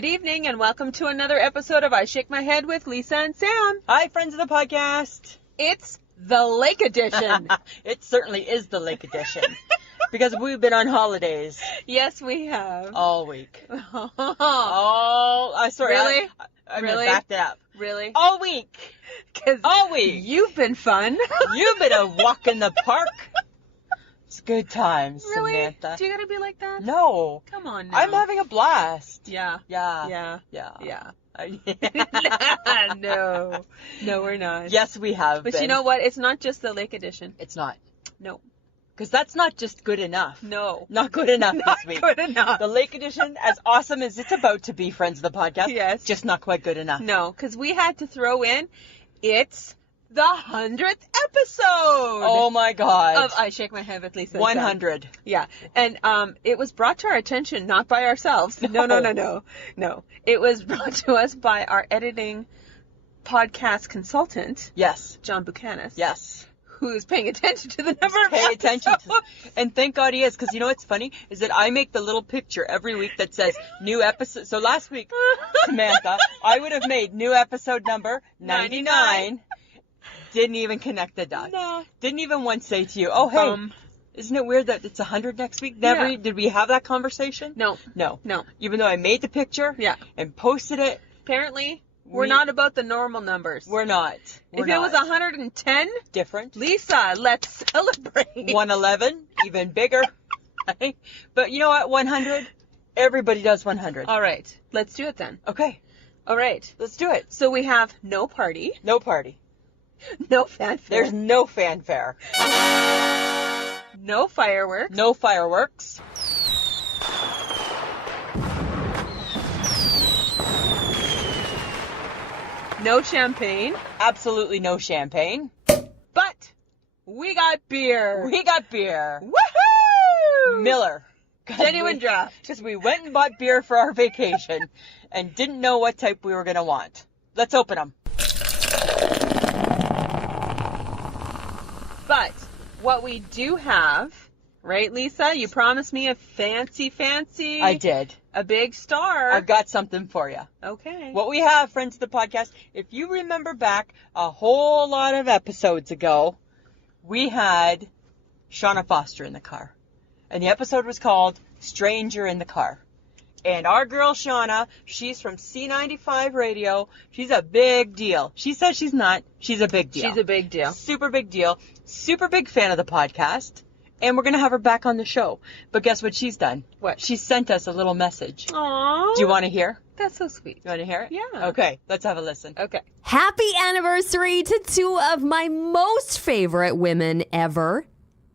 Good evening and welcome to another episode of I Shake My Head with Lisa and Sam. Hi, friends of the podcast. It's the Lake Edition. It certainly is the Lake Edition. Because we've been on holidays. Yes, we have. All week. Sorry. Really? I'm Really? going to back that up. Really? All week. 'Cause All week. you've been fun. You've been a walk in the park. It's good times, Really? Samantha. Do you gotta be like that? No. Come on now. I'm having a blast. Yeah. Yeah. Yeah. Yeah. No, we're not. Yes, we have But been. you know what? It's not just the Lake Edition. It's not. No. Because that's not just good enough. No. Not good enough Not this week. good enough. The Lake Edition, as awesome as it's about to be, friends of the podcast, Yes. just not quite good enough. No, because we had to throw in, it's the 100th episode Oh my God. of I Shake My Head with Lisa. and Sam. 100. Yeah, and it was brought to our attention not by ourselves. No. It was brought to us by our editing podcast consultant, Yes. John Bukenas. Yes. Who's paying attention to the number of Pay attention to, episodes. and thank God he is, because you know what's funny is that I make the little picture every week that says new episode. So last week, Samantha, I would have made new episode number 99. Didn't even connect the dots. No. Didn't even once say to you, oh hey, isn't it weird that it's 100 next week? Never. Yeah. Did we have that conversation? No. No. No. Even though I made the picture. Yeah. And posted it. Apparently, we're not about the normal numbers. We're not. If it was 110, different. Lisa, let's celebrate. 111, even bigger. But you know what? 100. Everybody does 100. All right, let's do it then. Okay. All right. Let's do it. So we have no party, No party. no fanfare, There's no fanfare. no fireworks, No fireworks. no champagne, Absolutely no champagne. but we got beer. We got beer. Woohoo! Miller. Genuine draft. Because we went and bought beer for our vacation and didn't know what type we were going to want. Let's open them. But what we do have, right, Lisa? You promised me a fancy. I did. A big star. I've got something for you. Okay. What we have, friends of the podcast, if you remember back a whole lot of episodes ago, we had Shauna Foster in the car. And the episode was called Stranger in the Car. And our girl Shauna, she's from C95 Radio. She's a big deal. She says she's not. She's a big deal. She's a big deal. Super big deal. Super big fan of the podcast. And we're going to have her back on the show. But guess what she's done? What? She sent us a little message. Aww. Do you want to hear? That's so sweet. You want to hear it? Yeah. Okay, let's have a listen. Okay. Happy anniversary to two of my most favorite women ever.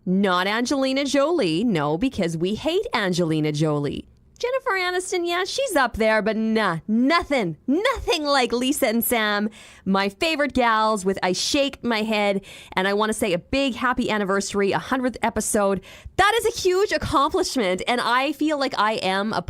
Not Angelina Jolie, no, because we hate Angelina Jolie. Jennifer Aniston, yeah, she's up there, but nothing like Lisa and Sam, my favorite gals with I Shake My Head, and I want to say a big happy anniversary, 100th episode. That is a huge accomplishment, and I feel like I am a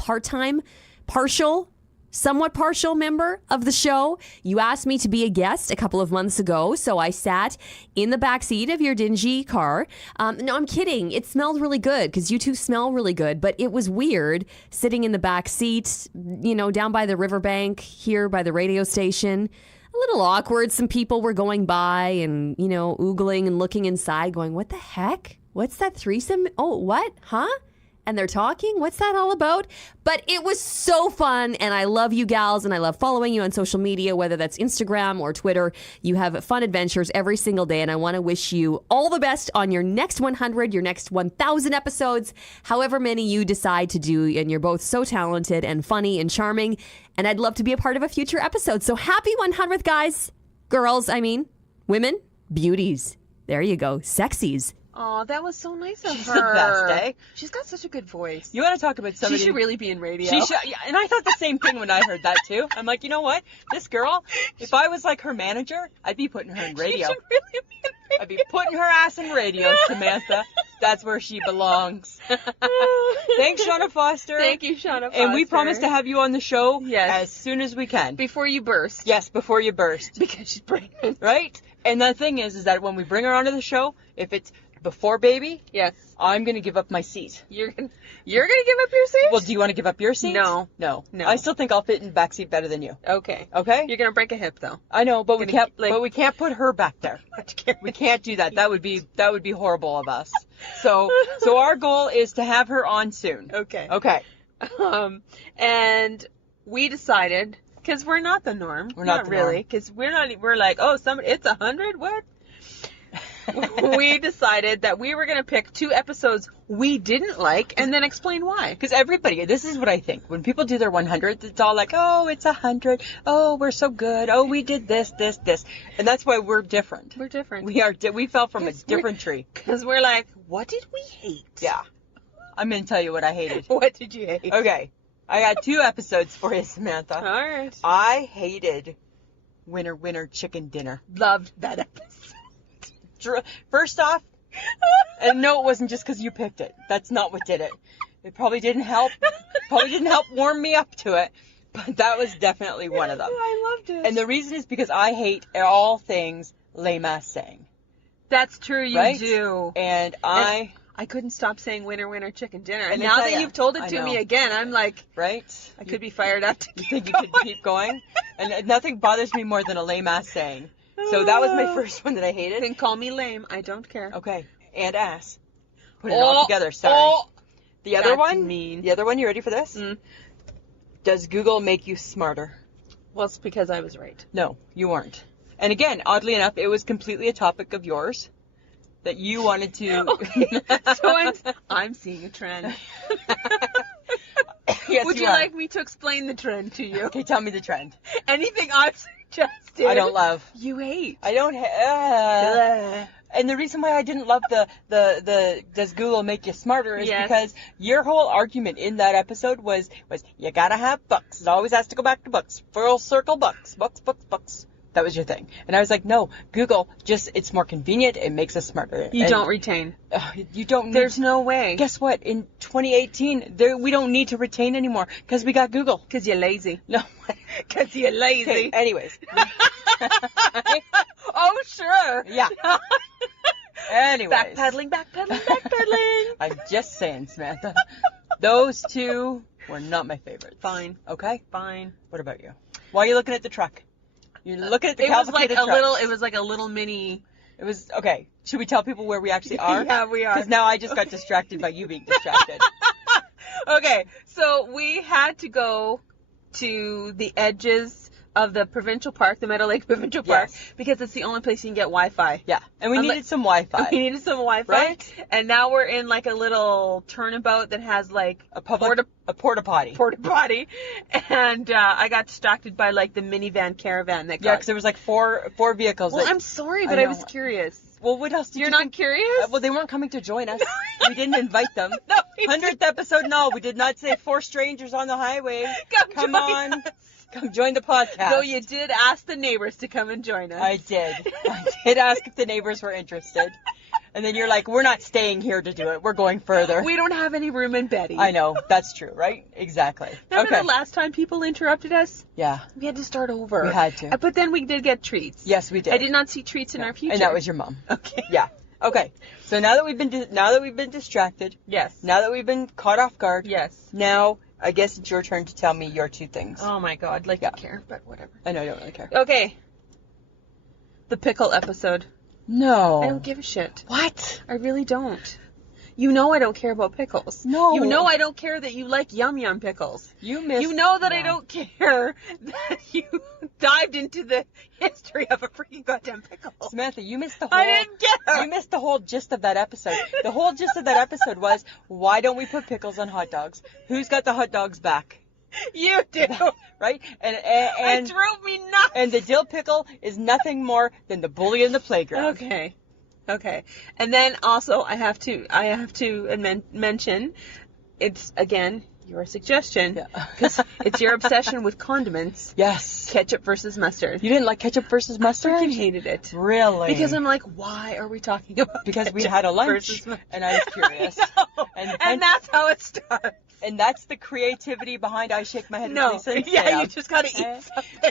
somewhat partial member of the show. You asked me to be a guest a couple of months ago, so I sat in the back seat of your dingy car. No, I'm kidding. It smelled really good because you two smell really good, but it was weird sitting in the back seat, down by the riverbank here by the radio station. A little awkward. Some people were going by and, oogling and looking inside going, what the heck? What's that threesome? Oh, what? Huh? And they're talking? What's that all about? But it was so fun, and I love you gals, and I love following you on social media, whether that's Instagram or Twitter. You have fun adventures every single day, and I want to wish you all the best on your next 100, your next 1,000 episodes, however many you decide to do, and you're both so talented and funny and charming, and I'd love to be a part of a future episode. So happy 100th, guys. Girls, women, beauties. There you go. Sexies. Oh, that was so nice of her. She's the best, eh? She's got such a good voice. You want to talk about somebody... She should really be in radio. She should, yeah, and I thought the same thing when I heard that, too. I'm like, you know what? This girl, if I was like her manager, I'd be putting her in radio. She should really be in radio. I'd be putting her ass in radio, Samantha. That's where she belongs. Thanks, Shauna Foster. Thank you, Shauna Foster. And we promise to have you on the show Yes. as soon as we can. Before you burst. Yes, before you burst. Because she's pregnant. Right? And the thing is that when we bring her onto the show, if it's before baby, Yes. I'm going to give up my seat. You're gonna give up your seat? Well, do you want to give up your seat? No. No. No. I still think I'll fit in the back seat better than you. Okay. Okay? You're gonna break a hip though. I know, but we Gonna can't. But we can't put her back there. We can't do that. That would be horrible of us. So our goal is to have her on soon. Okay. Okay. And we decided, because we're not the norm. We're not the really, norm. because we're like, oh, it's 100. What? We decided that we were gonna pick 2 episodes we didn't like, and then explain why. Because everybody, this is what I think. When people do their 100th, it's all like, oh, it's 100. Oh, we're so good. Oh, we did this. And that's why we're different. We're different. We fell from a different tree. Because we're like, what did we hate? Yeah. I'm going to tell you what I hated. What did you hate? Okay. I got 2 episodes for you, Samantha. All right. I hated Winner Chicken Dinner. Loved that episode. First off, and no, it wasn't just because you picked it. That's not what did it. It probably didn't help. Warm me up to it. But that was definitely one of them. I loved it. And the reason is because I hate all things lame-ass saying. That's true, you Right? do. And I couldn't stop saying winner, chicken dinner. And And I now tell that ya, you've told it I to know. me again, I'm like, right? I could be fired up to You think you could keep going? And nothing bothers me more than a lame-ass saying. So that was my first one that I hated. Then call me lame. I don't care. Okay. And ass. Put it all together. Sorry. Oh, The other that's one? mean. The other one, you ready for this? Mm. Does Google make you smarter? Well, it's because I was right. No, you weren't. And again, oddly enough, it was completely a topic of yours that you wanted to. Okay. So I'm seeing a trend. Yes, Would you are. like me to explain the trend to you? Okay, tell me the trend. Anything I've suggested, I don't love. you hate. I don't. And the reason why I didn't love the does Google make you smarter is Yes. because your whole argument in that episode was you gotta have books. It always has to go back to books. Full circle books. Books. That was your thing. And I was like, no, Google, it's more convenient. It makes us smarter. You And, don't retain. You don't need. There's no way. Guess what? In 2018, we don't need to retain anymore because we got Google. Because you're lazy. No. Because you're lazy. Okay, anyways. Oh, sure. Yeah. Anyways. Backpedaling. I'm just saying, Samantha. Those 2 were not my favorites. Fine. Okay? Fine. What about you? Why are you looking at the truck? You're looking at the It was like cavalcade a of trucks. little. It was like a little mini. It was, okay. Should we tell people where we actually are? Yeah, we are. Because now I just got distracted by you being distracted. Okay, so we had to go to the edges of the provincial park, the Meadow Lake Provincial Park, Yes. because it's the only place you can get Wi-Fi. Yeah. And we I'm needed like- some Wi-Fi. We needed some Wi-Fi, Right? And now we're in like a little turnabout that has like a porta potty. porta potty, and I got distracted by like the minivan caravan that got. Yeah, because there was like four vehicles. Well, that- I'm sorry, I but I know. was curious. Well, what else did You're you not think? curious? Well, they weren't coming to join us. We didn't invite them. No, we 100th episode, no. We did not say 4 strangers on the highway. Come join on. us. Come join the podcast. Though you did ask the neighbors to come and join us. I did. I did ask if the neighbors were interested. And then you're like, we're not staying here to do it. We're going further. We don't have any room in Betty. I know. That's true, right? Exactly. Remember Okay. the last time people interrupted us? Yeah. We had to start over. We had to. But then we did get treats. Yes, we did. I did not see treats in our future. And that was your mom. Okay. Yeah. Okay. So now that we've been distracted, Yes. now that we've been caught off guard, Yes. now I guess it's your turn to tell me your 2 things. Oh my God, like Yeah. you care, but whatever. I know I don't really care. Okay. The pickle episode. No. I don't give a shit. What? I really don't. You know I don't care about pickles. No. You know I don't care that you like yum pickles. You missed. You know that I No. don't care that you dived into the history of a freaking goddamn pickle. Samantha, you missed the whole. I didn't get You missed the whole gist of that episode. The whole gist of that episode was, why don't we put pickles on hot dogs? Who's got the hot dogs back? You do. Right? It drove me nuts. And the dill pickle is nothing more than the bully in the playground. Okay. And then also I have to mention, it's again, your suggestion, Yeah. because it's your obsession with condiments, Yes. ketchup versus mustard. You didn't like ketchup versus mustard? I freaking hated it. Really? Because I'm like, why are we talking about Because we ketchup had a lunch, versus mustard? and I was curious. I know. And And that's how it starts. And that's the creativity behind I Shake My Head No. with Lisa. Yeah, you just gotta eat something.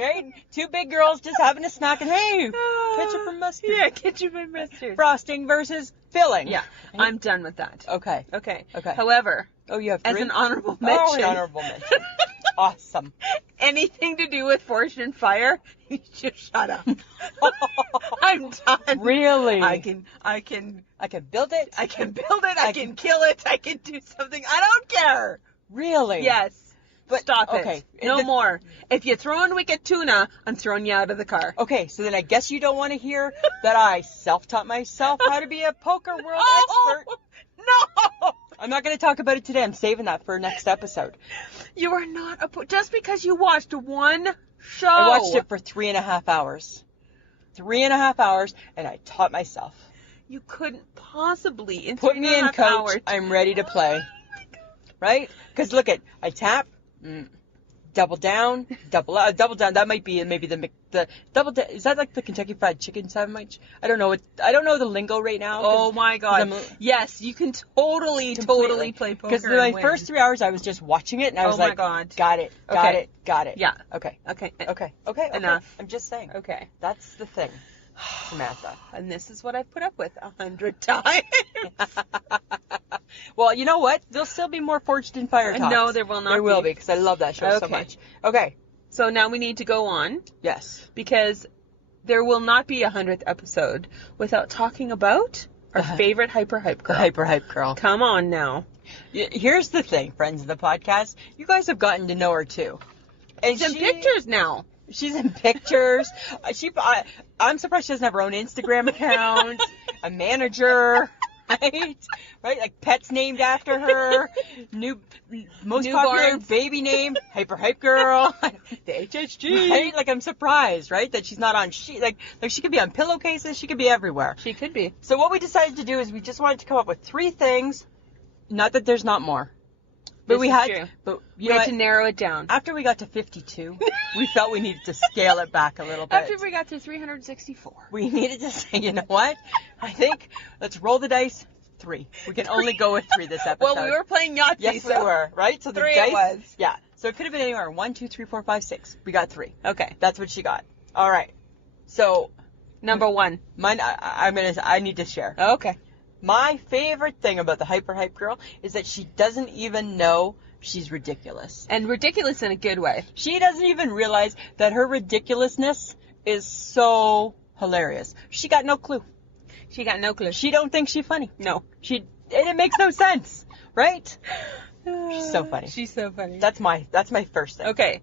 Right? Two big girls just having a snack, and hey, ketchup and mustard. Yeah, ketchup and mustard. Frosting versus filling. Yeah, I'm done with that. Okay. Okay. Okay. However, Oh, you have as three? an honorable Oh, mention, an honorable mention. Awesome. anything to do with Forged in Fire, you just shut up. I'm done. Really? I can build it. build it. I can kill it. I can do something. I don't care. Really? Yes. But Stop okay. it. No more. If you throw in wicked tuna, I'm throwing you out of the car. Okay, so then I guess you don't want to hear that I self-taught myself how to be a poker world expert. No! I'm not going to talk about it today. I'm saving that for next episode. You are not just because you watched one show. I watched it for 3.5 hours. 3.5 hours, and I taught myself. You couldn't possibly in Put me in, 3.5 coach. hours. I'm ready to play. Right? Because look at, I tap, double down, double down. That might be maybe the double down. Is that like the Kentucky Fried Chicken sandwich? I don't know. I don't know the lingo right now. Oh my God! 'cause Yes, you can totally play poker. Because my first 3 hours, I was just watching it, and I was my like, God. got it. Yeah. Okay. Okay. Okay. Enough. I'm just saying. Okay. That's the thing, Samantha. And this is what I've put up with 100 times. Well, you know what? There'll still be more Forged in Fire talks. No, there will not There will be. be, because I love that show so Okay. much. Okay. So now we need to go on Yes. because there will not be a 100th episode without talking about our favorite hyper hype girl. The hype girl. Come on now. Here's the thing, friends of the podcast. You guys have gotten to know her too. And Some pictures now. She's in pictures. I'm surprised she doesn't have her own Instagram account. A manager. Right? Like pets named after her. Most popular Newborns. baby name, Hype Girl. The HHG. Right? Like I'm surprised, right? That she's not on like she could be on pillowcases, she could be everywhere. She could be. So what we decided to do is we just wanted to come up with 3 things. Not that there's not more. But This we is had true. but We you know had what? to narrow it down. After we got to 52, we felt we needed to scale it back a little bit. After we got to 364. We needed to say, you know what? I think let's roll the dice. 3. We can only go with 3 this episode. Well, we were playing Yahtzee. Yes, so we were. Right? So the 3 dice. it was. Yeah. So it could have been anywhere. 1, 2, 3, 4, 5, 6. We got 3. Okay. That's what she got. All right. So Number 1. mine. I need to share. Okay. My favorite thing about the hype girl is that she doesn't even know she's ridiculous. And ridiculous in a good way. She doesn't even realize that her ridiculousness is so hilarious. She got no clue. She got no clue. She don't think she's funny. No. And it makes no sense, right? She's so funny. She's so funny. That's my first thing. Okay.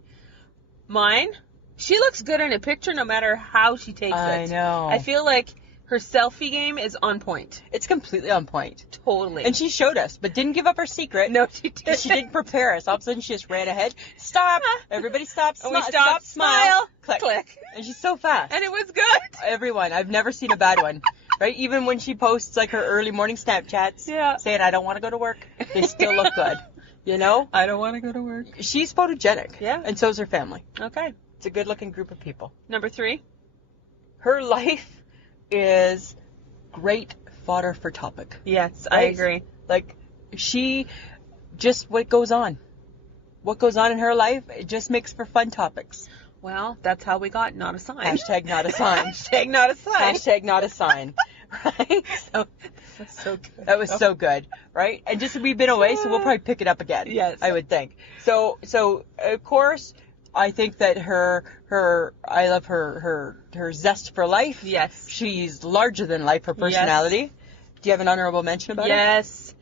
Mine, she looks good in a picture no matter how she takes it. I know. I feel like her selfie game is on point. It's completely on point. Totally. And she showed us, but didn't give up her secret. No, she didn't. She didn't prepare us. All of a sudden, she just ran ahead. Stop! Everybody stop! And we Stop! stopped, Smile! click. And she's so fast. And it was good. Everyone, I've never seen a bad one. Right? Even when she posts like her early morning Snapchats, Yeah. saying I don't want to go to work, they still look good. You know? I don't want to go to work. She's photogenic. Yeah. And so's her family. Okay. It's a good looking group of people. Number 3. Her life is great fodder for topic. Yes, I Right? agree. Like, she just what goes on. What goes on in her life, it just makes for fun topics. Well, that's how we got not a sign. Hashtag not a sign. Hashtag not a sign. Hashtag not a sign. Right? So That's so good. that was so good, right? And just we've been away, so we'll probably pick it up again. Yes. I would think. So of course, I think that I love her zest for life. Yes. She's larger than life. Her personality. Do you have an honorable mention about her? Yes.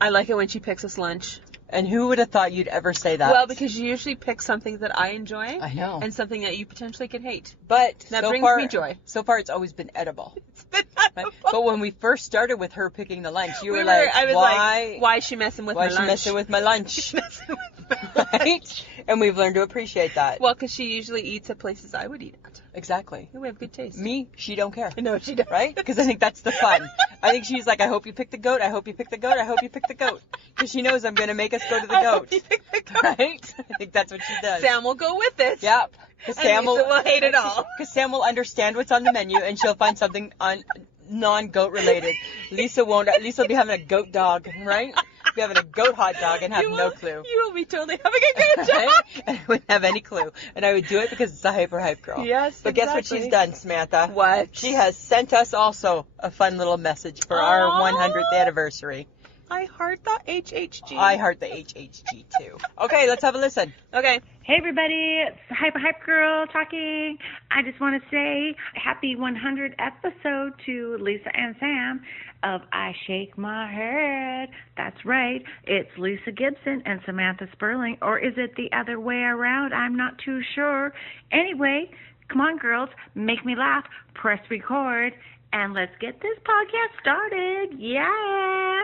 I like it when she picks us lunch. And who would have thought you'd ever say that? Well, because you usually pick something that I enjoy. I know. And something that you potentially could hate. But That so brings far, me joy. So far, it's always been edible. It's been not Right? But when we first started with her picking the lunch, you were I was why? like, why is she messing with Why my is she lunch? messing with my lunch? She's messing with my lunch. Right? And we've learned to appreciate that. Well, because she usually eats at places I would eat at. Exactly. We have good taste. Me, she don't care. No, she doesn't. Right? Because I think that's the fun. I think she's like, I hope you pick the goat. I hope you pick the goat. I hope you pick the goat. Because she knows I'm going to make us go to the I goat. hope you pick the goat. Right? I think that's what she does. Sam will go with it. Yep. Because And Sam Lisa will hate it all. Because Sam will understand what's on the menu and she'll find something on non-goat related. Lisa won't. Lisa will be having a goat dog, right? Be having a goat hot dog and have no clue. You will be totally having a good Right? job. And I wouldn't have any clue. And I would do it because it's a hype girl. Yes, But guess what exactly. she's done, Samantha? What? She has sent us also a fun little message for our Aw. 100th anniversary. I heart the HHG. I heart the HHG too. Okay, let's have a listen. Okay. Hey everybody, it's Hype Girl talking. I just want to say happy 100th episode to Lisa and Sam of I Shake My Head. That's right, it's Lisa Gibson and Samantha Sperling, or is it the other way around? I'm not too sure. Anyway, come on girls, make me laugh, press record, and let's get this podcast started. Yeah!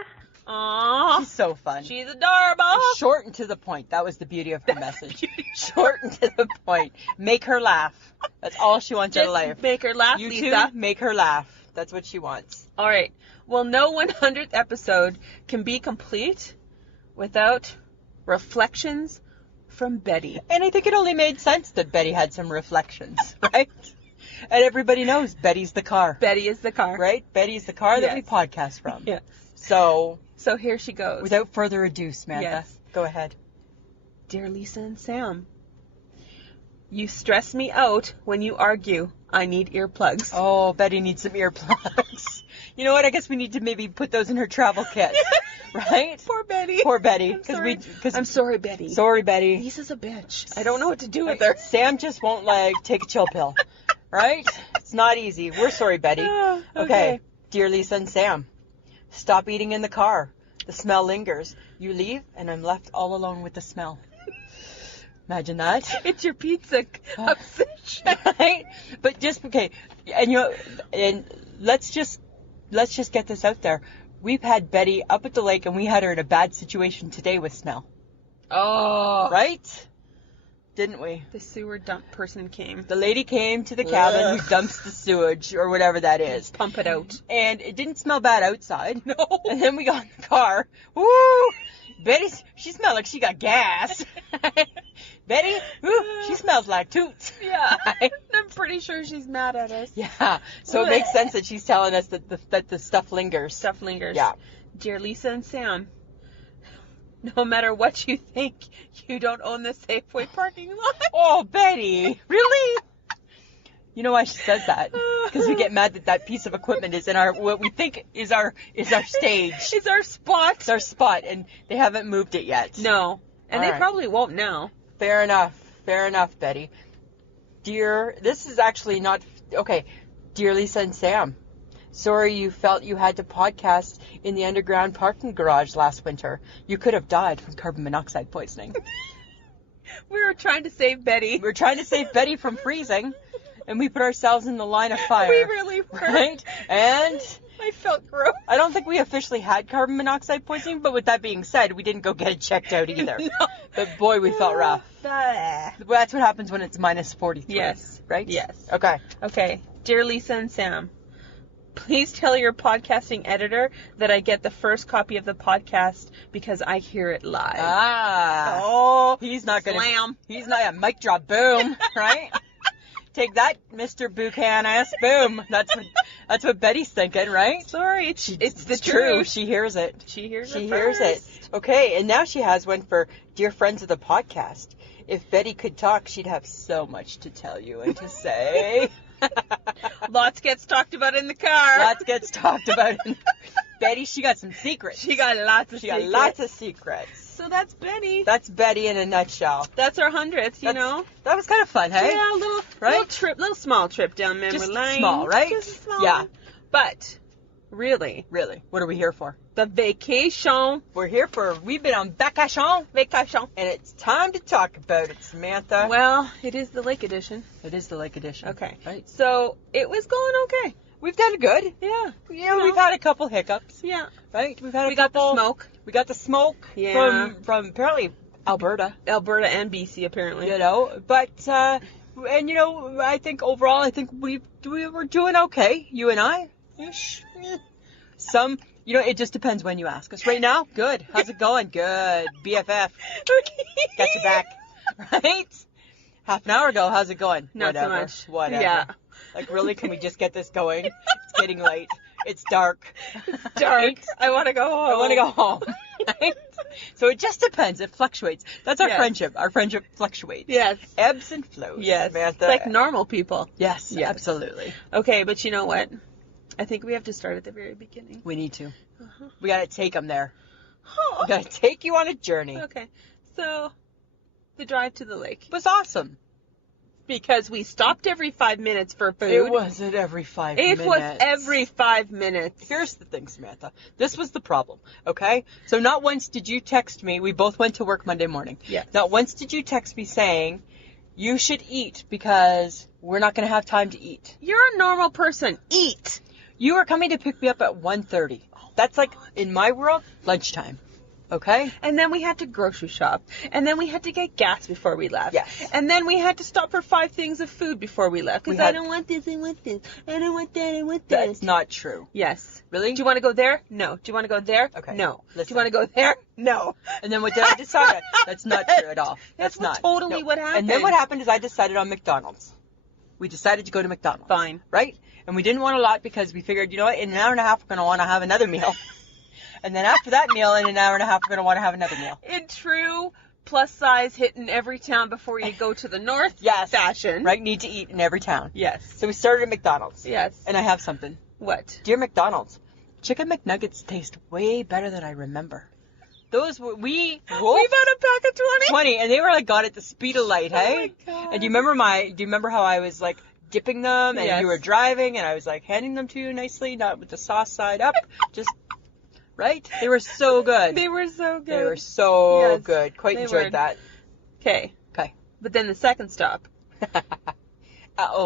Aww. She's so fun. She's adorable. Short and to the point. That was the beauty of her message. Short and to the point. Make her laugh. That's all she wants out of life. Just make her laugh, You Lisa. two, make her laugh. That's what she wants. All right. Well, no 100th episode can be complete without reflections from Betty. And I think it only made sense that Betty had some reflections, right? And everybody knows Betty's the car. Betty is the car. Right? Betty's the car that we Yes. podcast from. Yes. So, So here she goes. without further ado, Samantha, Yes. go ahead. Dear Lisa and Sam, you stress me out when you argue. I need earplugs. Oh, Betty needs some earplugs. You know what? I guess we need to maybe put those in her travel kit. Right? Poor Betty. Poor Betty. I'm sorry. Cause I'm sorry, Betty. sorry, Betty. Lisa's a bitch. I don't know what to do with her. Sam just won't take a chill pill. Right? It's not easy. We're sorry, Betty. Ah, Okay. Dear Lisa and Sam, stop eating in the car. The smell lingers. You leave and I'm left all alone with the smell. Imagine that. It's your pizza obsession. Right? But just okay, and let's just get this out there. We've had Betty up at the lake and we had her in a bad situation today with smell. Oh. Right? Didn't we? The sewer dump person came. The lady came to the cabin Ugh. who dumps the sewage or whatever that is. Pump it out. And it didn't smell bad outside. No. And then we got in the car. Woo! She smelled like she got gas. Betty, ooh, she smells like toots. Yeah. Right? I'm pretty sure she's mad at us. Yeah. So it makes sense that she's telling us that the stuff lingers. Stuff lingers. Yeah. Dear Lisa and Sam, no matter what you think, you don't own the Safeway parking lot. Oh, Betty. Really? You know why she says that? Because we get mad that piece of equipment is in what we think is our stage. It's our spot. It's our spot, and they haven't moved it yet. No. And All they right. probably won't now. Fair enough, Betty. This is actually not, okay. Dear Lisa and Sam, sorry you felt you had to podcast in the underground parking garage last winter. You could have died from carbon monoxide poisoning. We were trying to save Betty. We're trying to save Betty from freezing, and we put ourselves in the line of fire. We really were. Right? And I felt gross. I don't think we officially had carbon monoxide poisoning, but with that being said, we didn't go get it checked out either. No. But boy, we felt rough. Bah. That's what happens when it's minus 43. Yes. Right? Yes. Okay. Okay. Dear Lisa and Sam, please tell your podcasting editor that I get the first copy of the podcast because I hear it live. Ah. Oh, He's not going to. slam. He's not a mic drop. Boom. Right? Take that, Mr. Bukenas. Boom. That's what Betty's thinking, right? Sorry, it's the true. truth. She hears it. She hears She it hears it. first. Okay, and now she has one for dear friends of the podcast. If Betty could talk, she'd have so much to tell you and to say. Lots gets talked about in the car. Lots gets talked about. Betty, she got some secrets. She got lots of She got secrets. lots of secrets. So that's Betty. That's Betty in a nutshell. That's our 100th, you know? That was kind of fun, hey? Yeah, Right? little small trip down memory Just lane. small, right? Just small. Yeah. But, really, Really, what are we here for? the vacation. We've been on vacation, Vacation. and it's time to talk about it, Samantha. Well, it is the lake edition. It is the lake edition. Okay. Right. So, it was going okay. We've done good. Yeah. We've had a couple hiccups, Yeah. right? We've had We got the smoke. We got the smoke Yeah. from apparently Alberta. Alberta and BC, apparently. But and I think overall, we were doing okay. You and I. Some, it just depends when you ask us. Right now, good. How's it going? Good. BFF. Got your back. Right? Half an hour ago, how's it going? Not Whatever. so much. Whatever. Yeah. Like, really, can we just get this going? It's getting late. It's dark. Dark. Right? I want to go home. I want to go home. Right? So it just depends. It fluctuates. That's our Yes. friendship. Our friendship fluctuates. Yes. Ebbs and flows. Yes. Samantha. It's like normal people. Yes, Yes. absolutely. Okay, but you know what? I think we have to start at the very beginning. We need to. Uh-huh. We got to take them there. We got to take you on a journey. Okay. So, the drive to the lake. It was awesome. Because we stopped every 5 minutes for food. It wasn't every 5 minutes. It was every 5 minutes. Here's the thing, Samantha. This was the problem, okay? So not once did you text me. We both went to work Monday morning. Yes. Not once did you text me saying, you should eat because we're not going to have time to eat. You're a normal person. Eat. You were coming to pick me up at 1:30. That's like, in my world, lunchtime. Okay? And then we had to grocery shop. And then we had to get gas before we left. Yes. And then we had to stop for 5 things of food before we left. Because We I had- don't want this, I want this. I don't want that, I want this. That's not true. Yes. Really? Do you want to go there? No. Do you want to go there? Okay. No. Do Listen. you want to go there? No. And then what did I decide? That's not true at all. That's not. totally No. what And then happened. what happened is I decided on McDonald's. We decided to go to McDonald's. Fine. Right? And we didn't want a lot because we figured, in an hour and a half, we're going to want to have another meal. And then after that meal, in an hour and a half, we're going to want to have another meal. In true plus size hit in every town before you go to the north Yes. fashion. Right? Need to eat in every town. Yes. So we started at McDonald's. Yes. And I have something. What? Dear McDonald's, Chicken McNuggets taste way better than I remember. Those were, we We've had a pack of 20. 20, and they were like, got at the speed of light, hey? Oh my God. And do you remember how I was like dipping them, and Yes. you were driving, and I was like handing them to you nicely, not with the sauce side up, just, right? They were so good. They were so good. They were so Yes, good. Quite they enjoyed were. that. Okay. Okay. But then the second stop.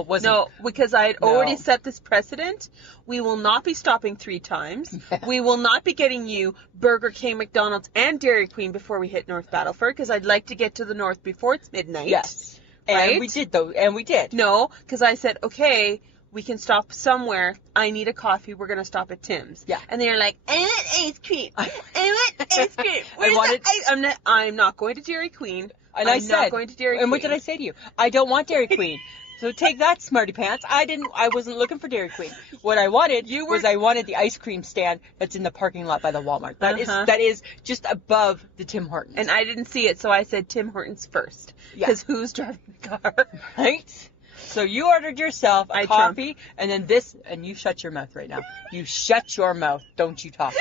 wasn't. No, because I had No. already set this precedent. We will not be stopping 3 times. Yeah. We will not be getting you Burger King, McDonald's, and Dairy Queen before we hit North Battleford, because I'd like to get to the north before it's midnight. Yes. And Right? we did, though. And we did. No, because I said, okay, we can stop somewhere. I need a coffee. We're going to stop at Tim's. Yeah. And they're like, I want ice cream. I want ice cream. I Where's wanted- the ice? I'm not going to Dairy Queen. And I'm I said, not going to Dairy Queen. and what did I say to you? I don't want Dairy Queen. So take that, smarty pants. I wasn't looking for Dairy Queen. What I wanted was I wanted the ice cream stand that's in the parking lot by the Walmart. That is just above the Tim Hortons. And I didn't see it, so I said Tim Hortons first. Yeah. Because who's driving the car? Right? So you ordered yourself a I coffee, and then this, and you shut your mouth right now. You shut your mouth. Don't you talk.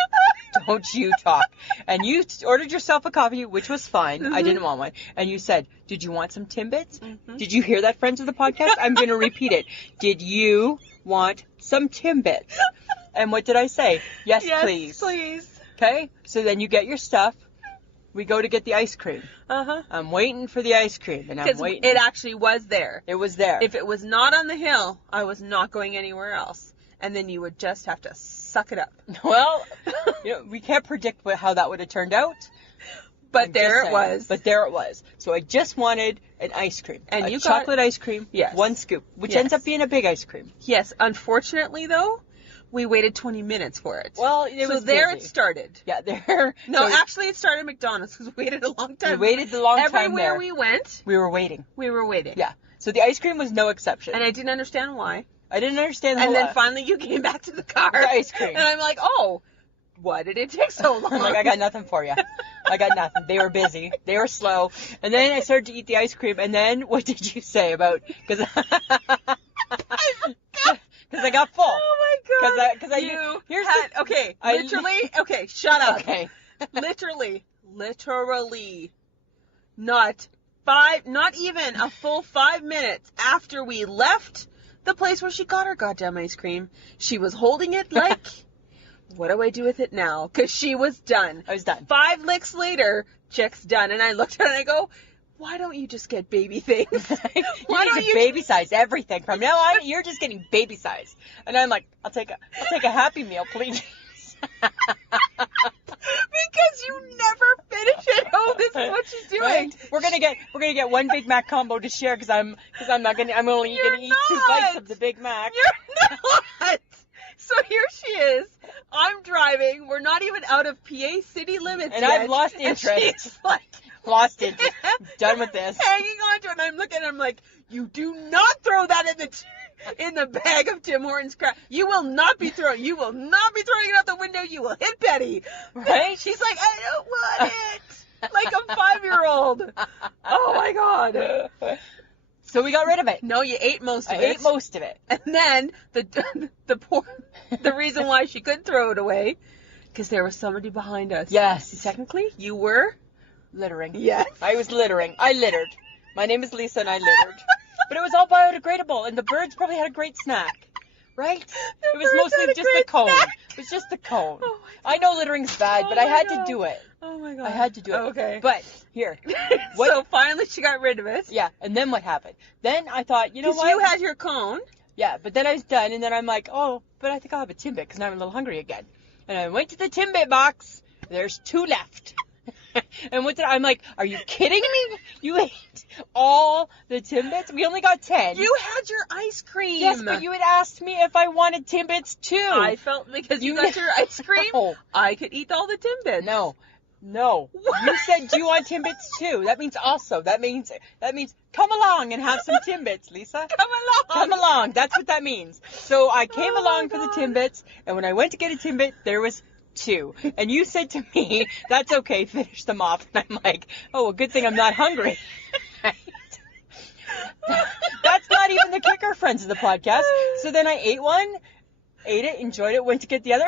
Don't you talk. And you ordered yourself a coffee, which was fine. I didn't want one. And you said, did you want some Timbits? Did you hear that, friends of the podcast? I'm going to repeat it. Did you want some Timbits? And what did I say? Yes, please. please. Okay? So then you get your stuff. We go to get the ice cream. Uh-huh. I'm waiting for the ice cream, and I'm Because waiting. it actually was there. It was there. If it was not on the hill, I was not going anywhere else. And then you would just have to suck it up. Well, we can't predict how that would have turned out. But I'm there just it saying. was. But there it was. So I just wanted an ice cream. And a you got chocolate ice cream. Yes. 1 scoop, which Yes. ends up being a big ice cream. Yes, unfortunately, we waited 20 minutes for it. Well, it so was there busy. it started. Yeah, there. No, so actually it started at McDonald's because we waited a long we time. waited the long time Everywhere there. we went, We were waiting. we were waiting. Yeah. So the ice cream was no exception. And I didn't understand why. I didn't understand the And whole then finally you came back to the car. The ice cream. And I'm like, oh, why did it take so long? I'm like, I got nothing for you. I got nothing. They were busy. They were slow. And then I started to eat the ice cream. And then what did you say about? Because I got full. Oh my god. Because I you here's had, the, okay, I- literally, okay, shut up. Okay. literally, not even a full 5 minutes after we left the place where she got her goddamn ice cream, she was holding it like, what do I do with it now? Because she was done. I was done. 5 licks later, chick's done. And I looked at her and I go, why don't you just get baby things? You need to baby size everything from now on. You're just getting baby size. And I'm like, I'll take a Happy Meal, please. Because you never finish it. Oh, this is what she's doing. Right? We're gonna get one Big Mac combo to share because I'm only gonna eat 2 bites of the Big Mac. You're not. So here she is. I'm driving. We're not even out of PA city limits And yet. I've lost interest. And she's like, Lost interest. Done with this. hanging on to it. And I'm looking. I'm like, you do not throw that in the bag of Tim Hortons crap. You will not be throwing it out the window. You will hit Betty. Right? She's like, I don't want it. Like a 5-year-old. Oh my God. So we got rid of it. No, you ate most of I it. ate most of it. And then the reason why she couldn't throw it away, because there was somebody behind us. Yes. Technically, you were Littering. Yes. I was littering. I littered. My name is Lisa and I littered. But it was all biodegradable and the birds probably had a great snack. Right? It was birds mostly had a just the great cone. snack. It was just the cone. Oh I know littering's bad, but Oh I my had God. to do it. Oh my God. I had to do it. Okay. But here. So finally she got rid of it. Yeah, and then what happened? Then I thought, you know Because what? you had your cone. Yeah, but then I was done, and then I'm like, oh, but I think I'll have a Timbit because now I'm a little hungry again. And I went to the Timbit box. There's 2 left. And I'm like, are you kidding me? You ate all the Timbits? We only got 10. You had your ice cream. Yes, but you had asked me if I wanted Timbits too. I felt because you got your ice cream, No. I could eat all the Timbits. No. What? You said, do you want Timbits too? That means come along and have some Timbits, Lisa. Come along. That's what that means. So I came along for the Timbits, and when I went to get a Timbit, there was 2. And you said to me, that's okay, finish them off. And I'm like, oh, well, good thing I'm not hungry. That's not even the kicker, friends of the podcast. So then I ate it, enjoyed it, went to get the other.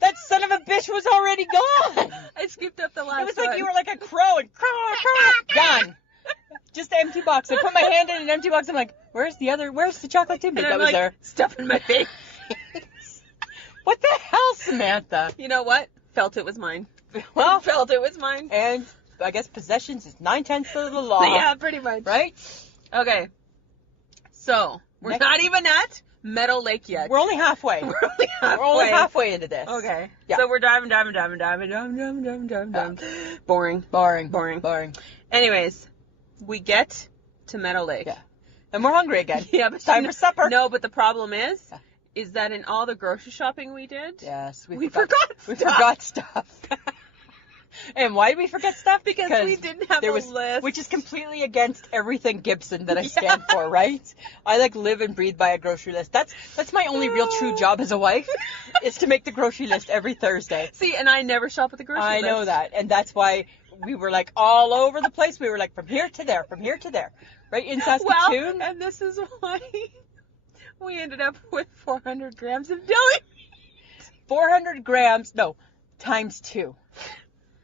That son of a bitch was already gone. I skipped up the last It was one. like you were like a crow and gone. Just an empty box. I put my hand in an empty box. I'm like, where's the chocolate Timbit and that I'm was like, there? stuff in my face. What the hell, Samantha? You know what? Felt it was mine. Well, Felt it was mine. and I guess possessions is 9/10 of the law. Yeah, pretty much. Right? Okay. So, we're Next- not even at Meadow Lake yet. We're only halfway. We're only halfway. We're only halfway into this. Okay. Yeah. So we're driving. Boring. Boring. Anyways, we get to Meadow Lake. Yeah. And we're hungry again. Yeah, but It's time for supper. No, but the problem Yeah. is that in all the grocery shopping we did, Yes, we forgot stuff. And why did we forget stuff? because we didn't have there a was, list. which is completely against everything Gibson that I stand for, right? I live and breathe by a grocery list. That's my only real true job as a wife, is to make the grocery list every Thursday. See, and I never shop at the grocery I list. know that, and that's why we were like all over the place. We were like from here to there, right in Saskatoon. Well, and this is why we ended up with 400 grams of deli. 400 grams, no, times 2.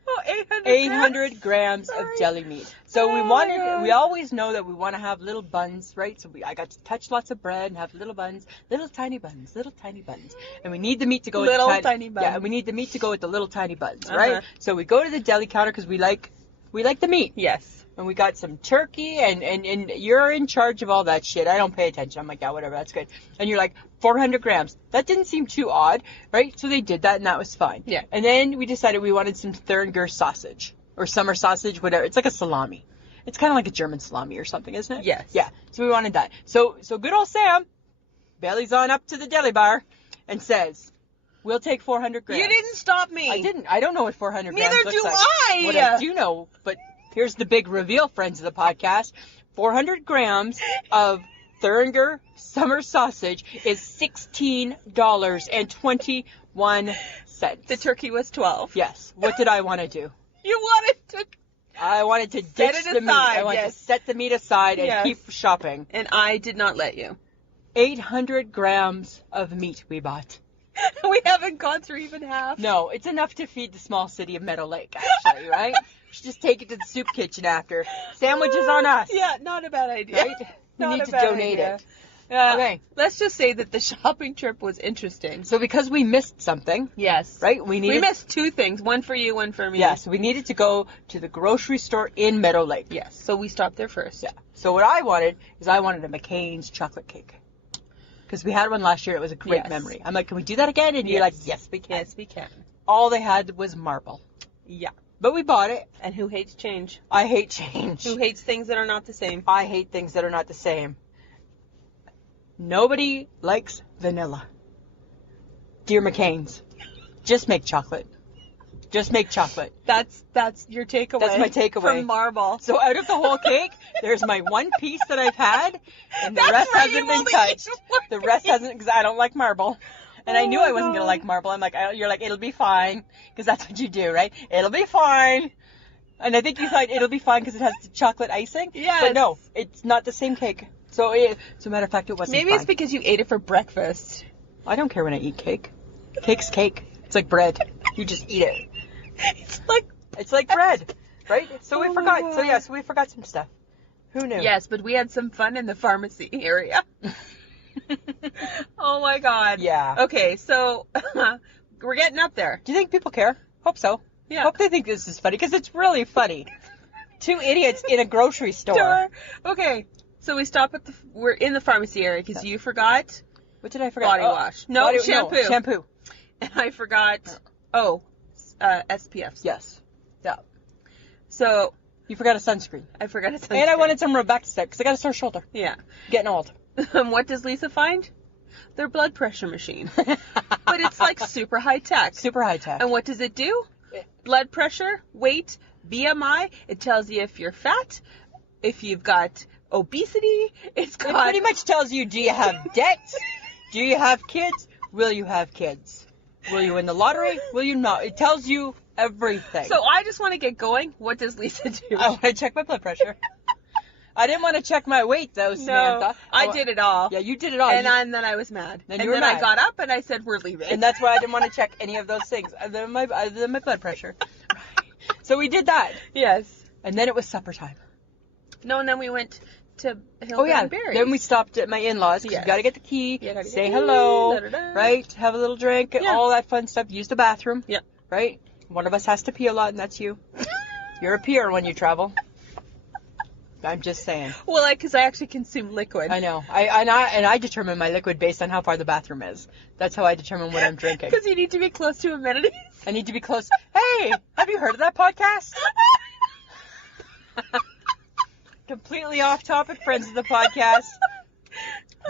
Oh, 800 grams of Sorry. deli meat. So Oh we my God. we always know that we want to have little buns, right? So I got to touch lots of bread and have little buns, little tiny buns. And we need the meat to go Little with the tiny buns. Yeah, and we need the meat to go with the little tiny buns, Uh-huh. right? So we go to the deli counter because we like the meat. Yes. And we got some turkey, and you're in charge of all that shit. I don't pay attention. I'm like, yeah, whatever, that's good. And you're like, 400 grams. That didn't seem too odd, right? So they did that, and that was fine. Yeah. And then we decided we wanted some Thuringer sausage, or summer sausage, whatever. It's like a salami. It's kind of like a German salami or something, isn't it? Yes. Yeah. So we wanted that. So good old Sam bellies on up to the deli bar and says, we'll take 400 grams. You didn't stop me. I didn't. I don't know what 400 grams Neither looks do like. I. What I do know, but here's the big reveal, friends of the podcast. 400 grams of Thuringer summer sausage is $16.21. The turkey was 12. Yes. What did I want to do? You wanted to. I wanted to Set ditch it the meat. I aside, wanted yes. to set the meat aside and Yes. keep shopping. And I did not let you. 800 grams of meat we bought. We haven't gone through even half. No, it's enough to feed the small city of Meadow Lake, actually, right? We should just take it to the soup kitchen after. Sandwiches on us. Yeah, not a bad idea. Right? We Not need a to bad donate idea. it. Okay. Let's just say that the shopping trip was interesting. So because we missed something, Yes. right? We missed two things. One for you, one for me. Yes, we needed to go to the grocery store in Meadow Lake. Yes. So we stopped there first. Yeah. So what I wanted a McCain's chocolate cake. Because we had one last year. It was a great Yes. memory. I'm like, can we do that again? And you're like, yes, we can. Yes, we can. All they had was marble. Yeah. But we bought it. And who hates change? I hate change. Who hates things that are not the same? I hate things that are not the same. Nobody likes vanilla. Dear McCain's, just make chocolate. Just make chocolate. That's your takeaway. That's my takeaway. From marble. So out of the whole cake, there's my one piece that I've had, and the That's rest right, hasn't you've been only touched. eaten one The rest hasn't, because I don't like marble. And I Oh knew my I wasn't going to God. like marble. I'm like, you're like, it'll be fine, because that's what you do, right? It'll be fine. And I think you thought it'll be fine because it has the chocolate icing. Yes. But no, it's not the same cake. So, matter of fact, it wasn't Maybe fine. it's because you ate it for breakfast. I don't care when I eat cake. Cake's cake. It's like bread. You just eat it. It's like bread, right? So we Oh my forgot. So God. yes, we forgot some stuff. Who knew? Yes, but we had some fun in the pharmacy area. Oh my God. Yeah. Okay, so we're getting up there. Do you think people care? Hope so. Yeah. Hope they think this is funny because it's really funny. Two idiots in a grocery store. Okay, so we stop at we're in the pharmacy area because you forgot What did I forget? body wash. No, shampoo. Shampoo. And I forgot, SPFs. Yes. Yeah. So You forgot a sunscreen. I forgot a sunscreen. And I wanted some Rebecca because I got a sore shoulder. Yeah. Getting old. What does Lisa find? Their blood pressure machine. But it's like super high tech. Super high tech. And what does it do? Blood pressure, weight, BMI. It tells you if you're fat, if you've got obesity. It pretty much tells you, do you have debts? Do you have kids? Will you have kids? Will you win the lottery? Will you not? It tells you everything. So I just want to get going. What does Lisa do? I want to check my blood pressure. I didn't want to check my weight though, Samantha. No, I did it all. Yeah, you did it all. And then I was mad. Then and you were then I mad. got up and I said, we're leaving. And that's why I didn't want to check any of those things, other than my blood pressure. So we did that. Yes. And then it was supper time. No, and then we went to Hill Oh, yeah. Berries. Then we stopped at my in-laws because Yes. you got to get the key, Yeah, gotta get say the key, hello, da-da-da. right? Have a little drink, Yeah. all that fun stuff. Use the bathroom, Yep. right? One of us has to pee a lot, and that's you. You're a peer when you travel. I'm just saying. Well, because I actually consume liquid. I know. I determine my liquid based on how far the bathroom is. That's how I determine what I'm drinking. Because you need to be close to amenities. I need to be close. Hey, have you heard of that podcast? Completely off topic, friends of the podcast.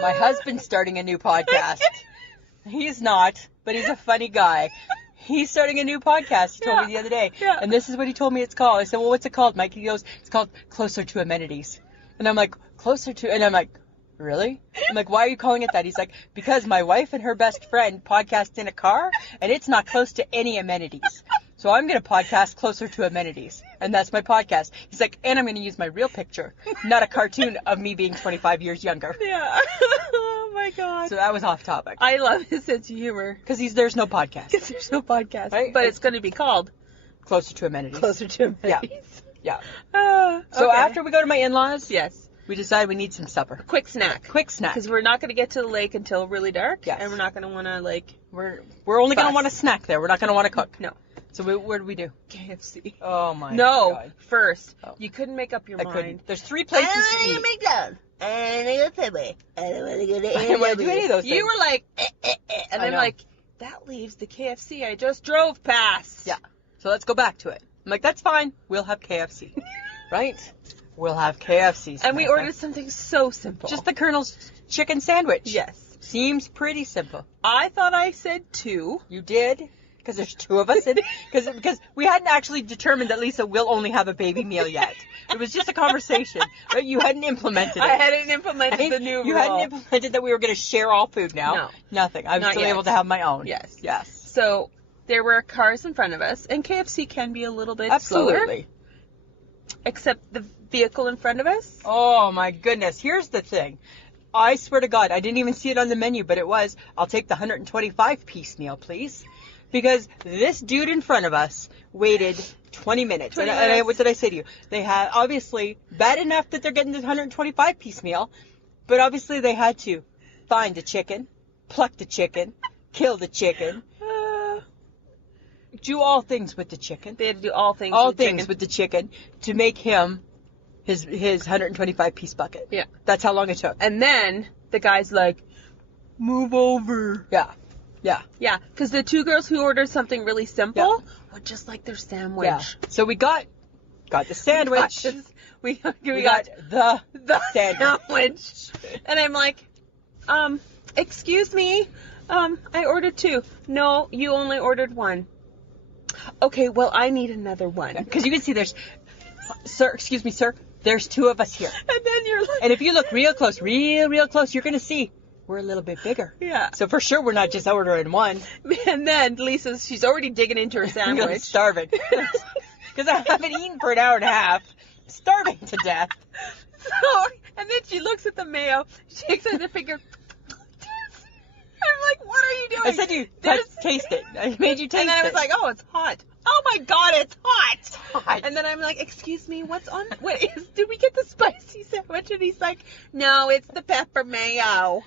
My husband's starting a new podcast. He's not, but he's a funny guy. He's starting a new podcast, he told me the other day. Yeah. And this is what he told me it's called. I said, well, what's it called, Mike? He goes, it's called Closer to Amenities. And I'm like, and I'm like, really? I'm like, why are you calling it that? He's like, because my wife and her best friend podcast in a car, and it's not close to any amenities. So I'm going to podcast Closer to Amenities. And that's my podcast. He's like, and I'm going to use my real picture, not a cartoon of me being 25 years younger. Yeah. Oh my God. So that was off topic. I love his sense of humor. Because there's no podcast. Because there's no podcast. Right? But it's going to be called Closer to Amenities. Closer to Amenities. Yeah. So So after we go to my in-laws, Yes. we decide we need some supper. Quick snack. Quick snack. Because we're not going to get to the lake until really dark. Yes. And we're not going to want to, We're only going to Fuss. want to snack there. We're not going to want to cook. No. So where do we do? KFC. Oh my No. God. First. Oh. You couldn't make up your I mind. couldn't. There's 3 places to eat. McDonald's. And I go Subway. I don't want to go to I didn't want to do any of those things. You were like, and I I'm know. like, that leaves the KFC I just drove past. Yeah. So let's go back to it. I'm like, that's fine. We'll have KFC. Right? We'll have KFC. And we Samantha. ordered something so simple. just the Colonel's chicken sandwich. Yes. Seems pretty simple. I thought I said 2. You did? Because there's 2 of us. Because we hadn't actually determined that Lisa will only have a baby meal yet. It was just a conversation. Right? You hadn't implemented it. I hadn't implemented Right? the new rule. You hadn't implemented that we were going to share all food now. No. Nothing. I was Not still yet. able to have my own. Yes. Yes. So there were cars in front of us, and KFC can be a little bit slower, Absolutely. except the vehicle in front of us. Oh my goodness. Here's the thing. I swear to God, I didn't even see it on the menu, but it was, I'll take the 125 piece meal, please. Because this dude in front of us waited 20 minutes. 20 And minutes. what did I say to you? They had, obviously, bad enough that they're getting the 125 piece meal. But obviously they had to find the chicken, pluck the chicken, kill the chicken, do all things with the chicken. They had to do all things. All with the things chicken. with the chicken to make him his 125 piece bucket. Yeah. That's how long it took. And then the guy's like, move over. Yeah. Yeah. Yeah, because the two girls who ordered something really simple would just like their sandwich. Yeah. So we got the sandwich. We got the sandwich. And I'm like, excuse me, I ordered 2. No, you only ordered 1. Okay, well, I need another one. Because you can see there's, sir, excuse me, sir, there's 2 of us here. And then you're like, And if you look real close, real close, you're going to see we're a little bit bigger. yeah. So for sure we're not just ordering 1. And then she's already digging into her I'm sandwich. starving. Because I haven't eaten for an hour and a half. Starving to death. So, and then she looks at the mayo, shakes her finger. I'm like, what are you doing? I said you taste it. I made you taste it. And then I was like, oh, it's hot. Oh my God, it's hot. hot. And then I'm like, excuse me, did we get the spicy sandwich? And he's like, no, it's the pepper mayo.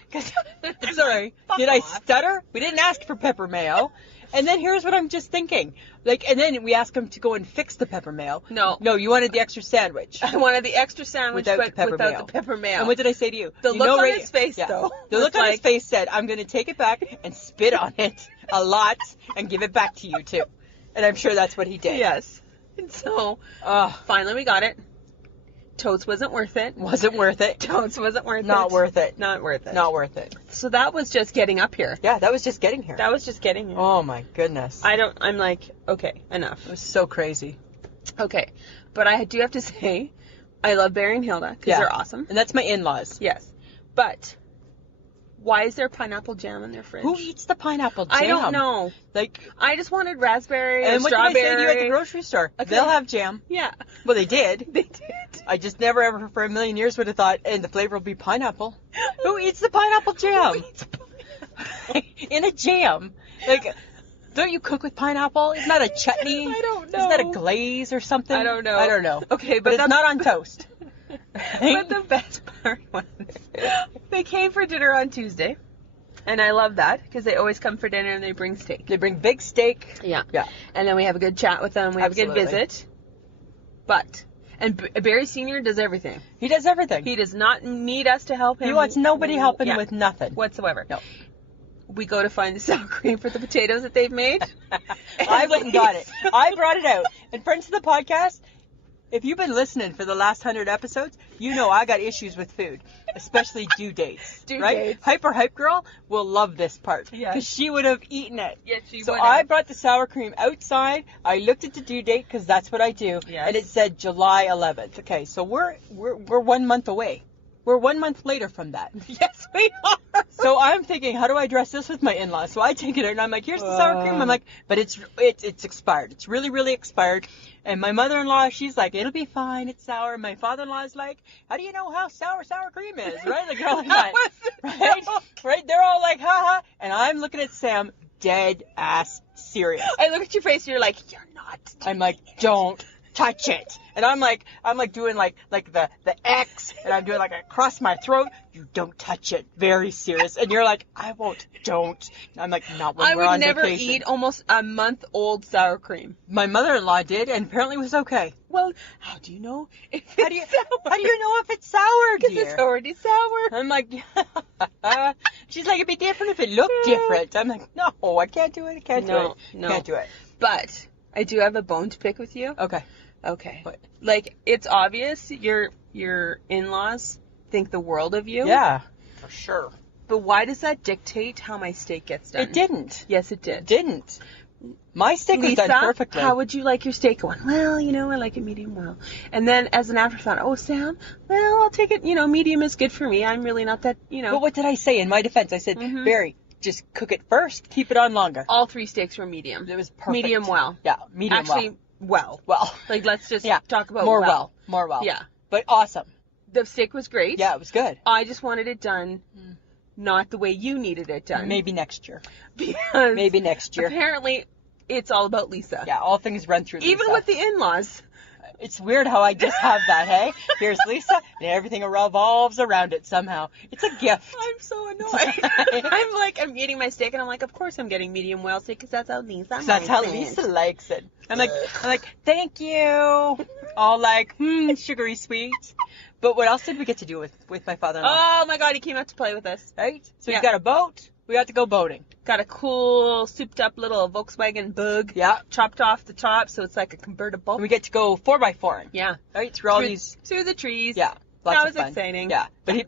Sorry, did I stutter? We didn't ask for pepper mayo. And then here's what I'm just thinking. And then we asked him to go and fix the pepper mayo. No, you wanted the extra sandwich. I wanted the extra sandwich, Without but the pepper without mayo. the pepper mayo. And what did I say to you? The look on his face, though. The look on his face said, I'm going to take it back and spit on it a lot and give it back to you, too. And I'm sure that's what he did. Yes. And so, finally we got it. Totes wasn't worth it. Wasn't worth it. Totes wasn't worth it. Not worth it. Not worth it. Not worth it. So that was just getting up here. Yeah, that was just getting here. That was just getting here. Oh, my goodness. I'm like, okay, enough. It was so crazy. Okay. But I do have to say, I love Barry and Hilda because they're awesome. And that's my in-laws. Yes. But why is there pineapple jam in their fridge? Who eats the pineapple jam? I don't know. I just wanted raspberry and or strawberry. what did I say to you at the grocery store? Okay. They'll have jam. Yeah. Well, they did. They did. I just never ever for a million years would have thought, and the flavor will be pineapple. Who eats the pineapple jam? In a jam. Don't you cook with pineapple? Isn't that a chutney? I don't know. Isn't that a glaze or something? I don't know. I don't know. Okay, but it's not on toast. But the best part was, they came for dinner on Tuesday. And I love that because they always come for dinner and they bring steak. They bring big steak. Yeah. Yeah. And then we have a good chat with them. We have a good visit. And Barry Sr. does everything. He does everything. He does not need us to help him. He wants nobody helping with nothing. Whatsoever. No. We go to find the sour cream for the potatoes that they've made. I went and got it. I brought it out. And friends of the podcast, if you've been listening for the last 100 episodes, you know I got issues with food, especially due dates. Due right? dates. Hype Girl will love this part Yes. because she would have eaten it. Yes, she So would I have. brought the sour cream outside. I looked at the due date because that's what I do, Yes. and it said July 11th. Okay, so we're 1 month away. We're 1 month later from that. Yes, we are. So I'm thinking, how do I address this with my in-laws? So I take it out and I'm like, here's the sour cream. I'm like, but it's expired. It's really, really expired. And my mother-in-law, she's like, it'll be fine. It's sour. My father-in-law's like, how do you know how sour cream is? Right? Like, girl like that. Right? Right? They're all like, ha ha. And I'm looking at Sam dead ass serious. I look at your face and you're like, you're not. I'm like, don't touch it. And I'm like doing like the X, and I'm doing like across my throat. You don't touch it. Very serious. And you're like, I won't. Don't. And I'm like, not when we're on I would never vacation. eat almost a month-old sour cream. My mother-in-law did, and apparently it was okay. Well, how do you know if it's How do you sour? know if it's sour, Because dear? it's already sour. I'm like, she's like, it'd be different if it looked different. I'm like, no, I can't do it. I can't do it. No. Can't do it. But I do have a bone to pick with you. Okay. Okay. What? Like, it's obvious your in-laws think the world of you. Yeah, for sure. But why does that dictate how my steak gets done? It didn't. Yes, it did. It didn't. My steak was Lisa, done perfectly. how would you like your steak going? Well, I like it medium well. And then as an afterthought, oh, Sam, well, I'll take it, medium is good for me. I'm really not that, But what did I say in my defense? I said, Barry, just cook it first, keep it on longer. All 3 steaks were medium. It was perfect. Medium well. Yeah, medium Actually, well. well. Like, let's just Yeah. talk about More well. Yeah. But awesome. The steak was great. Yeah, it was good. I just wanted it done not the way you needed it done. Maybe next year. Because Maybe next year. apparently it's all about Lisa. Yeah, all things run through Lisa. Even with the in-laws. It's weird how I just have that, hey? Here's Lisa, and everything revolves around it somehow. It's a gift. I'm so annoyed. I'm eating my steak, and I'm like, of course I'm getting medium well steak, because that's how Lisa likes it. That's how Lisa likes it. I'm like, thank you. All like, sugary sweet. But what else did we get to do with my father-in-law? Oh my God, he came out to play with us. Right? So Yeah. you got a boat. We got to go boating. Got a cool, souped-up little Volkswagen Bug. Yeah. Chopped off the top, so it's like a convertible. And we get to go 4x4. Yeah. Right? Through all these. Through the trees. Yeah. Lots That of was fun. exciting. Yeah. But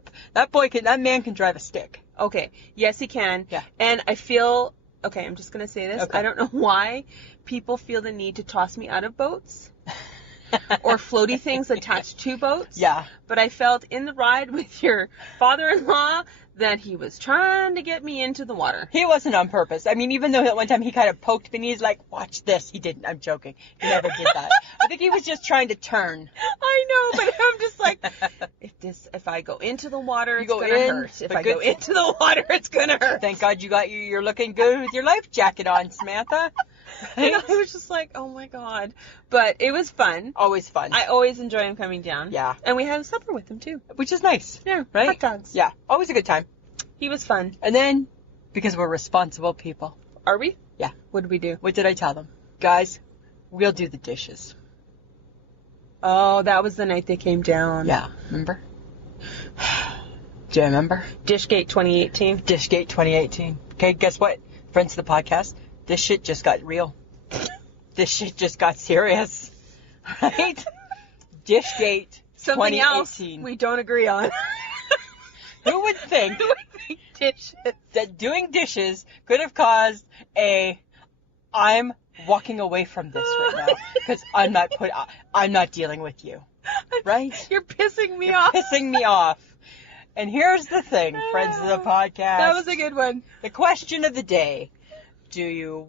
that man can drive a stick. Okay. Yes, he can. Yeah. And I feel, okay, I'm just going to say this. Okay. I don't know why people feel the need to toss me out of boats or floaty things attached to boats. Yeah. But I felt in the ride with your father-in-law that he was trying to get me into the water. He wasn't on purpose. I mean, even though that one time he kind of poked me and he's like, watch this. He didn't. I'm joking. He never did that. I think he was just trying to turn. I know, but I'm just like, if I go into the water, it's go gonna in, hurt. If but I go good- into the water, it's gonna hurt. Thank God you're looking good with your life jacket on, Samantha. You know, I was just like, oh my God. But it was fun. Always fun. I always enjoy him coming down. Yeah. And we had supper with him too. Which is nice. Yeah. Right? Hot dogs. Yeah. Always a good time. He was fun. And then, because we're responsible people. Are we? Yeah. What did we do? What did I tell them? Guys, we'll do the dishes. Oh, that was the night they came down. Yeah. Remember? Do you remember? Dishgate 2018. Dishgate 2018. Okay, guess what? Friends of the podcast, this shit just got real. This shit just got serious. Right? Dishgate Something 2018. else we don't agree on. Who would think Dishes. that doing dishes could have caused I'm walking away from this right now because I'm not dealing with you. Right? You're pissing me off. Pissing me off. And here's the thing, friends of the podcast. That was a good one. The question of the day: do you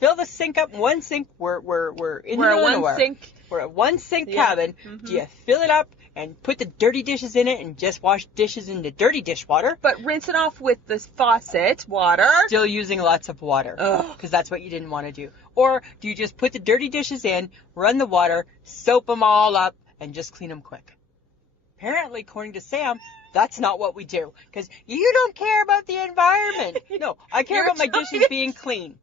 fill the sink up? One sink. We're in We're the a middle of one nowhere. sink. We're a one sink Yeah. cabin. Mhm. Do you fill it up and put the dirty dishes in it and just wash dishes in the dirty dishwater? But rinse it off with the faucet water. Still using lots of water Ugh. because that's what you didn't want to do. Or do you just put the dirty dishes in, run the water, soap them all up, and just clean them quick? Apparently, according to Sam, that's not what we do because you don't care about the environment. No, I care You're about my trying dishes to- being clean.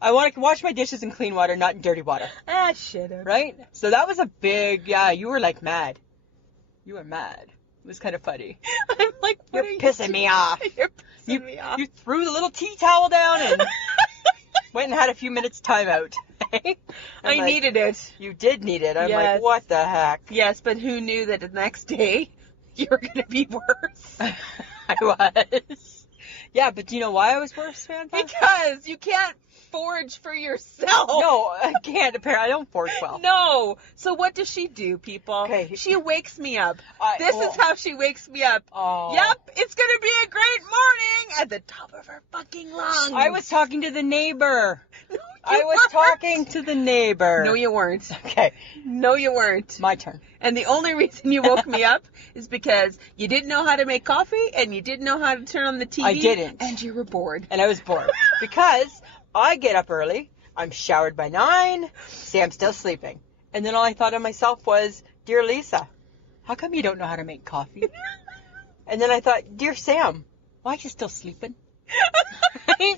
I want to wash my dishes in clean water, not in dirty water. Ah, shit. Right? So that was a big, you were like mad. You were mad. It was kind of funny. I'm like, what You're are pissing you me off. You're pissing me off. You threw the little tea towel down and went and had a few minutes time out. I needed it. You did need it. I'm Yes. like, what the heck? Yes, but who knew that the next day you were going to be worse? I was. Yeah, but do you know why I was worse, Samantha? Because you can't forage for yourself. No, I can't. Apparently, I don't forge well. No. So what does she do, people? Okay. She wakes me up. I- This oh. is how she wakes me up. Oh. Yep, it's going to be a great morning at the top of her fucking lungs. I was talking to the neighbor. No, I you was weren't. talking to the neighbor. No, you weren't. Okay, No, you weren't. my turn. And the only reason you woke me up is because you didn't know how to make coffee and you didn't know how to turn on the TV. I didn't. And you were bored. And I was bored because I get up early. I'm showered by 9. Sam's still sleeping. And then all I thought of myself was, dear Lisa, how come you don't know how to make coffee? And then I thought, dear Sam, why are you still sleeping? Right?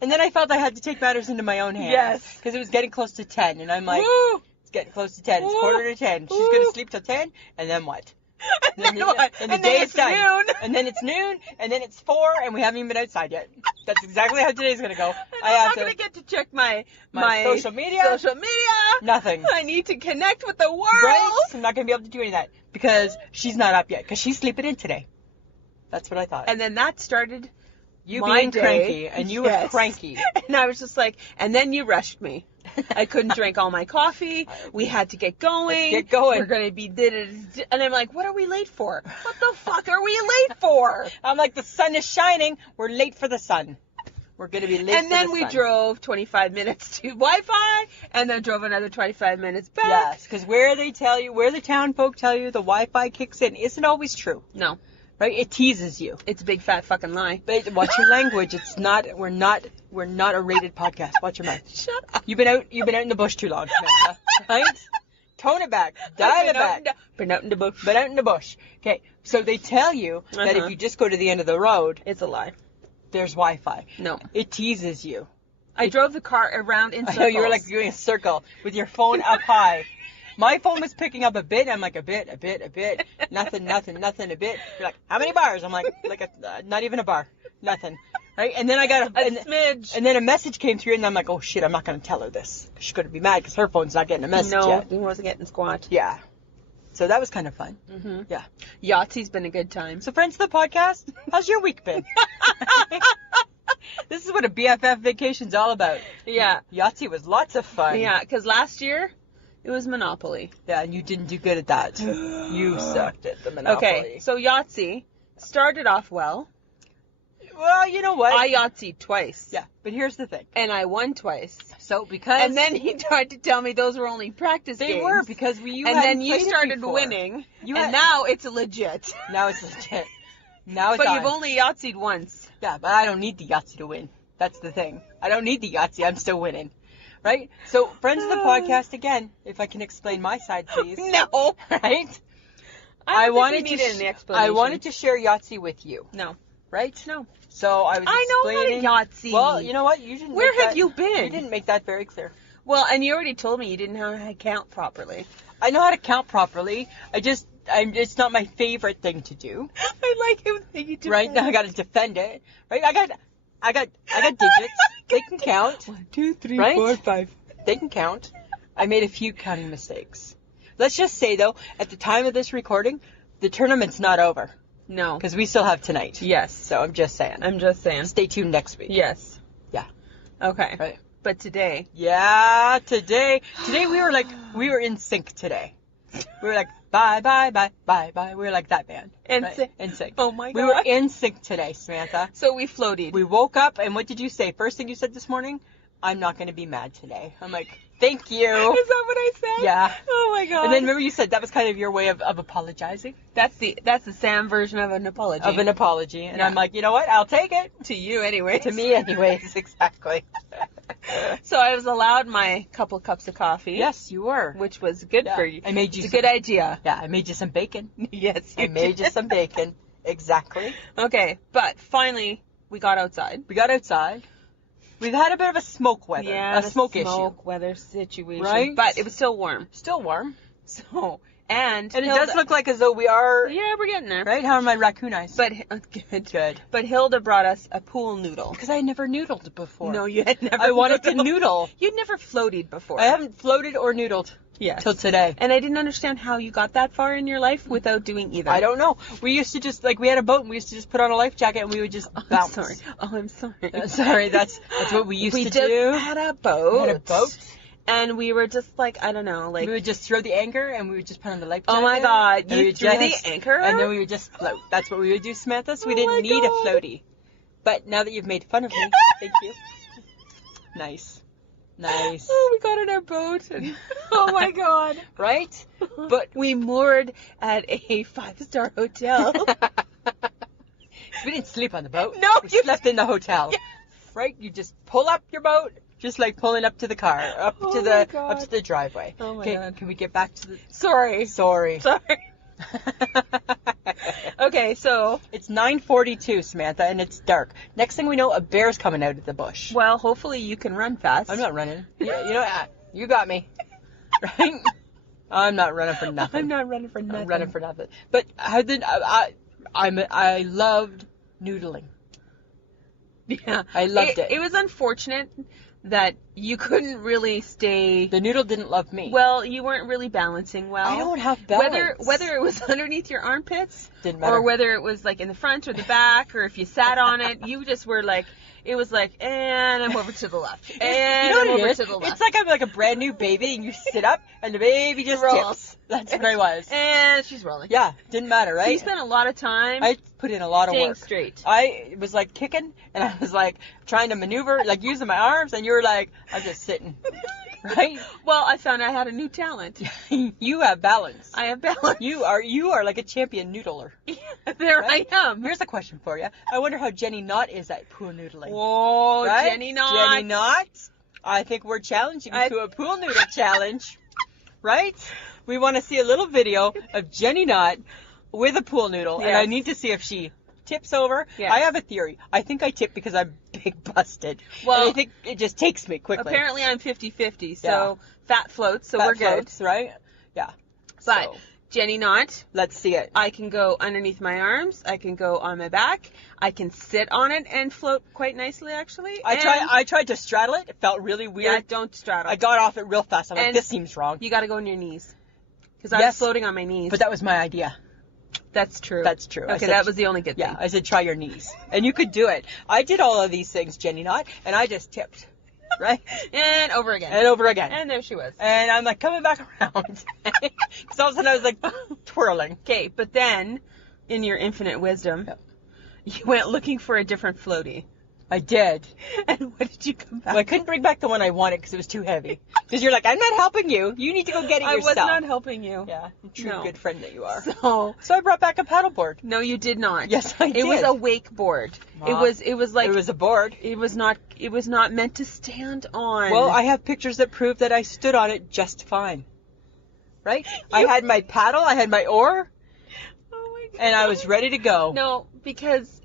And then I felt I had to take matters into my own hands. Yes. Because it was getting close to 10. And I'm like, Woo! it's getting close to 10. It's Woo! quarter to 10. She's Woo! going to sleep till 10. And then what? And then what? And the And day then is it's done. noon. And then it's noon. And then it's 4. And we haven't even been outside yet. That's exactly how today's going to go. I I'm have not to... going to get to check my social media. Social media. Nothing. I need to connect with the world. Right? I'm not going to be able to do any of that because she's not up yet because she's sleeping in today. That's what I thought. And then that started you my being day. cranky, and you Yes. were cranky. And I was just like, and then you rushed me. I couldn't drink all my coffee. We had to get going. Let's get going. We're going to be... And I'm like, what are we late for? What the fuck are we late for? I'm like, the sun is shining. We're late for the sun. We're going to be late And for then the we sun. drove 25 minutes to Wi-Fi, and then drove another 25 minutes back. Yes, because where the town folk tell you the Wi-Fi kicks in isn't always true. No, Right? It teases you. it's a big fat fucking lie. But watch your language. It's not. We're not a rated podcast. Watch your mouth. Shut up. You've been out in the bush too long, Samantha. Right? Tone it back. Dial it back. But out in the bush. But out in the bush. Okay, so they tell you that if you just go to the end of the road, It's a lie. there's Wi-Fi. No. It teases you. I drove the car around in I circles. know you were like doing a circle with your phone up high. My phone was picking up a bit. I'm like, a bit. Nothing, a bit. You're like, how many bars? I'm like not even a bar. Nothing. Right? And then I got a smidge. And then a message came through, and I'm like, oh shit, I'm not going to tell her this. She's going to be mad because her phone's not getting a message No, yet. he wasn't getting squat. Yeah. So that was kind of fun. Mm-hmm. Yeah. Yahtzee's been a good time. So friends of the podcast, how's your week been? This is what a BFF vacation's all about. Yeah. Yahtzee was lots of fun. Yeah, because last year, it was Monopoly. Yeah, and you didn't do good at that. You sucked at the Monopoly. Okay, so Yahtzee started off well. Well, you know what? I Yahtzeed twice. Yeah, but here's the thing. And I won twice. So because And then he tried to tell me those were only practice they games. were because you and hadn't then you played it started before. winning. You and had- now it's legit. Now it's legit. Now it's But on. you've only Yahtzeed once. Yeah, but I don't need the Yahtzee to win. That's the thing. I don't need the Yahtzee. I'm still winning. Right? So, friends of the podcast, again, if I can explain my side, please. No. Right? I wanted to need an explanation. I wanted to share Yahtzee with you. No. Right? No. So I was I know explaining. how to Yahtzee. Well, you know what? You didn't. Where make have that- you been? You didn't make that very clear. Well, and you already told me you didn't know how to count properly. I know how to count properly. It's not my favorite thing to do. I like him that you do. Right now, I got to defend it. Right? I got digits. They can count. 1, 2, 3, Right? 4, 5. They can count. I made a few counting mistakes. Let's just say though, at the time of this recording, the tournament's not over No. because we still have tonight. Yes. So I'm just saying. I'm just saying. Stay tuned next week. Yes. Yeah. Okay. Right. But today. Yeah. Today we were in sync today. We were like bye. We were like that band. In right? sync. In sync. Oh my God. We were in sync today, Samantha. So we floated. We woke up and what did you say? First thing you said this morning? I'm not going to be mad today. I'm like, thank you. Is that what I said? Yeah. Oh my God. And then remember you said that was kind of your way of apologizing? that's the Sam version of an apology. Of an apology. And Yeah. I'm like, you know what? I'll take it. to you anyway. To me anyways, exactly. So I was allowed my couple cups of coffee. Yes, you were. Which was good Yeah. for you. I made you It's a some- good idea. Yeah, I made you some bacon. Yes. I made you some bacon. Exactly. Okay, but finally we got outside. We got outside. We've had a bit of a smoke weather. Yeah, A the smoke issue. smoke weather situation. Right? But it was still warm. Still warm. So and And it Hilda- does look like as though we are... Yeah, we're getting there. Right? How are my raccoon eyes? But good. Good. But Hilda brought us a pool noodle. Because I never noodled before. No, you had never. I wanted to noodled. noodle. You'd never floated before. I haven't floated or noodled Yes. till today. And I didn't understand how you got that far in your life without doing either. I don't know. We used to just, like, we had a boat and we used to just put on a life jacket and we would just I'm bounce. sorry. Oh, I'm sorry. Sorry, that's what we used we to just do. had a boat. We had a boat. And we were just like, I don't know, like. We would just throw the anchor and we would just put on the life jacket. Oh my God, and you we would threw the just- anchor? And then we would just float. That's what we would do, Samantha. So we Oh didn't my need God. a floaty. But now that you've made fun of me, thank you. Nice. Nice. Oh, we got in our boat. And, oh my God. Right? But we moored at a 5-star hotel. we didn't sleep on the boat. No, we you slept in the hotel. Yes. Right? You just pull up your boat, just like pulling up to the car, up Oh to my the God. up to the driveway. Oh my Okay, God. can we get back to the? Sorry. Sorry. Okay, so, It's 9:42, Samantha, and it's dark. Next thing we know, a bear's coming out of the bush. well, hopefully you can run fast. I'm not running. You know, you got me. Right? I'm not running for nothing. I'm not running for nothing. I'm running for nothing. But how did I loved noodling. Yeah. I loved it. It was unfortunate that you couldn't really stay. The noodle didn't love me. Well, you weren't really balancing well. I don't have balance. Whether it was underneath your armpits, Didn't matter. or whether it was like in the front or the back, or if you sat on it, you just were like, it was like, and I'm over to the left, and you know I'm what over it is? to the left. It's like I'm like a brand new baby and you sit up and the baby just Rolls. tips. That's what I was. And she's rolling. Yeah, didn't matter, So right? you spent a lot of time I put in a lot of staying work. straight. I was like kicking and I was like trying to maneuver, like using my arms, and you were like, I'm just sitting. Right? Well, I found I had a new talent. You have balance. I have balance. You are like a champion noodler. There Right? I am. Here's a question for you. I wonder how Jenny Knott is at pool noodling. Whoa, Right? Jenny Knott. Jenny Knott. I think we're challenging you to a pool noodle challenge. right? We want to see a little video of Jenny Knott with a pool noodle, and Yes. I need to see if she tips over. Yes. I have a theory. I think I tip because I'm big busted. Well, and I think it just takes me quickly. Apparently I'm 50-50, so Yeah. fat floats, so Fat we're good. floats, right? Yeah. But So, Jenny Knott, let's see it. I can go underneath my arms. I can go on my back. I can sit on it and float quite nicely, actually. I tried to straddle it. It felt really Yeah, weird. don't straddle. I got off it real fast. I'm like, And- this seems wrong. You got to go on your knees. Because I was Yes. floating on my knees. But that was my idea. That's true. That's true. I Okay, said- that was the only good Yeah, thing. I said try your knees. And you could do it. I did all of these things, Jenny Knott, and I just tipped. Right? And over again. And over again. And there she was. And I'm like coming back around. Because all of a sudden I was like twirling. Okay, but then, in your infinite wisdom, Yep. you went looking for a different floaty. I did. And what did you come back Well, I couldn't bring back the one I wanted because it was too heavy. Because you're like, I'm not helping you. You need to go get it I yourself. was not helping you. Yeah, true No. good friend that you are. So, So I brought back a paddleboard. no, you did not. Yes, I It was did. a wakeboard. Nah. It was like, It was a board. it was not meant to stand on. Well, I have pictures that prove that I stood on it just fine. Right? I had my paddle, I had my oar, oh my God. and I was ready to go. No, because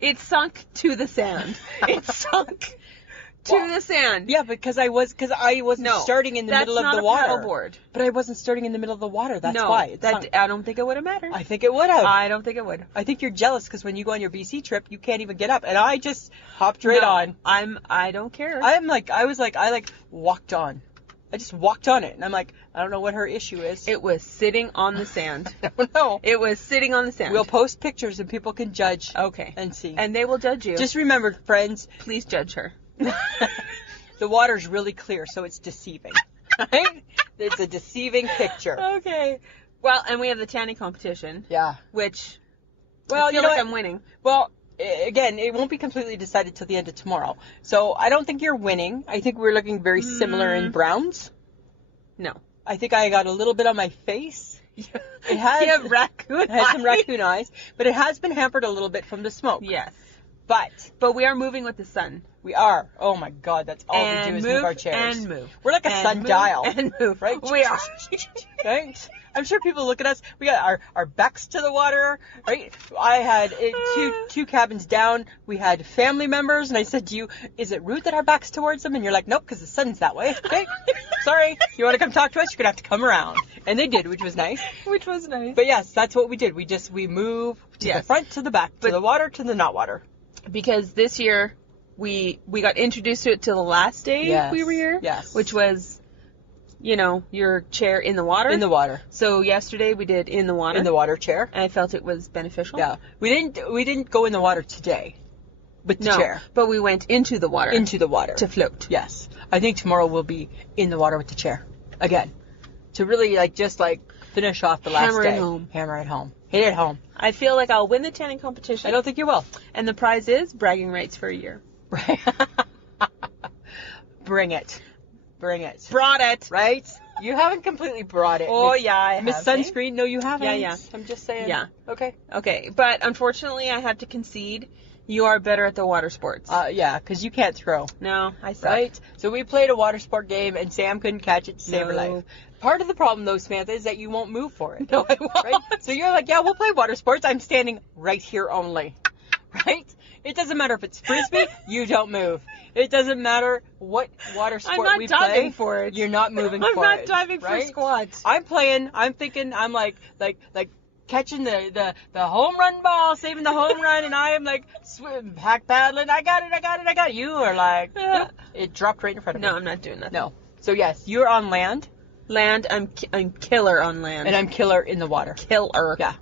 it sunk to the sand. It sunk to Well, the sand. Yeah, because I wasn't No, starting in the that's middle of not the a water. paddleboard. But I wasn't starting in the middle of the water. That's No, why. It sunk. I don't think it would have mattered. I think it would have. I don't think it would. I think you're jealous because when you go on your BC trip, you can't even get up, and I just hopped right No, on. I don't care. I walked on. I just walked on it, and I'm like, I don't know what her issue is. It was sitting on the sand. I don't know. It was sitting on the sand. We'll post pictures, and people can judge Okay. and see. And they will judge you. Just remember, friends, please judge her. the water's really clear, so it's deceiving. Right? It's a deceiving picture. Okay. Well, and we have the tanning competition, Yeah. which Well, I feel you know like what? I'm winning. Well, again, it won't be completely decided till the end of tomorrow. So I don't think you're winning. I think we're looking very similar in browns. No. I think I got a little bit on my face. It has, You have raccoon it has some eyes. raccoon eyes, but it has been hampered a little bit from the smoke. Yes. But we are moving with the sun. we are. Oh my God, that's all we do And is move move our chairs. and move. We're like a And sundial. move and move. Right? We are. Right? I'm sure people look at us. We got our backs to the water, right? I had two cabins down. We had family members, and I said to you, "Is it rude that our backs towards them?" And you're like, "Nope, because the sun's that way." Okay, sorry. You want to come talk to us? You're gonna have to come around. And they did, which was nice. Which was nice. But yes, that's what we did. We move to the Yes. front, to the back, to But- the water, to the not water. Because this year we got introduced to it till the last day Yes. we were here. Yes. Which was, your chair in the water. In the water. So yesterday we did in the water. In the water chair. And I felt it was beneficial. Yeah. We didn't go in the water today. With the No, chair. but we went into the water. Into the water. to float. Yes. I think tomorrow we'll be in the water with the chair. Again. To really just finish off the last Hammer day. it home. Hammer it home. Hit it home. I feel like I'll win the tanning competition. I don't think you will. And the prize is bragging rights for a year. Right. Bring it. Bring it. Brought it. Right? You haven't completely brought it. Oh, yeah, I have. Miss Sunscreen, no, you haven't. Yeah, yeah. I'm just saying. Yeah. Okay. Okay, but unfortunately I have to concede you are better at the water sports. Yeah, because you can't throw. No, I suck. Right? So we played a water sport game, and Sam couldn't catch it to save her No. life. Part of the problem, though, Samantha, is that you won't move for it. No, I won't. Right? So you're like, yeah, we'll play water sports. I'm standing right here only. Right? It doesn't matter if it's frisbee, you don't move. It doesn't matter what water sport I'm not we diving play. for it. You're not moving I'm for not it. diving for right? squats. I'm thinking, I'm like catching the home run ball, saving the home run, and I am like hack paddling. I got it. You are like, nope, it dropped right in front of me. No, I'm not doing that. No. So yes, you're on land, Land, I'm killer on land. and I'm killer in the water. killer. Yeah.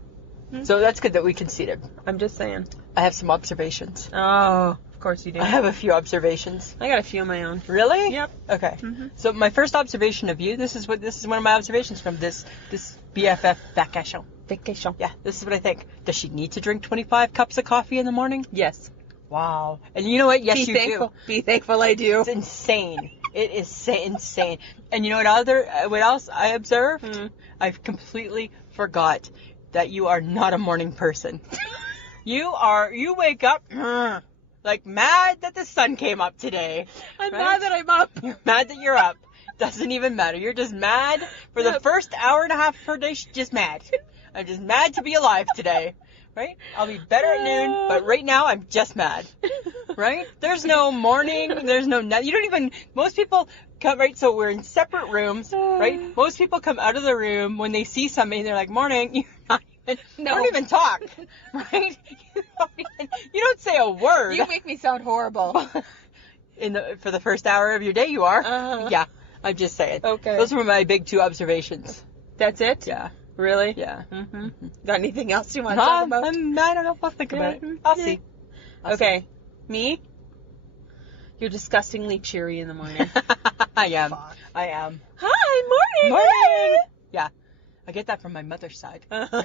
So that's good that we conceded. I'm just saying. I have some observations. Oh, of course you do. I have a few observations. I got a few of my own. Really? Yep. Okay. Mm-hmm. So my first observation of you, this is one of my observations from this BFF vacation. Vacation. Yeah, this is what I think. Does she need to drink 25 cups of coffee in the morning? Yes. Wow. And you know what? Yes, Be you thankful. do. Be thankful I do. It's insane. It is insane. And you know what else I observed? I completely forgot that you are not a morning person. You wake up like mad that the sun came up today. I'm Right? mad that I'm up. You're mad that you're up. Doesn't even matter. You're just mad for the first hour and a half per day. Just mad. I'm just mad to be alive today. Right? I'll be better at noon, but right now I'm just mad. Right? There's no morning. There's no night. You don't even. Most people come, right? So we're in separate rooms, right? Most people come out of the room when they see somebody. They're like, "Morning." You're not even. No. Don't even talk. Right? You don't say a word. You make me sound horrible. For the first hour of your day, you are. Uh-huh. Yeah. I'm just saying. Okay. Those were my big 2 observations. That's it? Yeah. Really? Yeah. Mm-hmm. Got anything else you want to talk about? I don't know. I'll think about it. I'll see. Okay. Me? You're disgustingly cheery in the morning. I am. Fuck. I am. Hi, morning. Morning. Yeah. I get that from my mother's side. Uh-huh.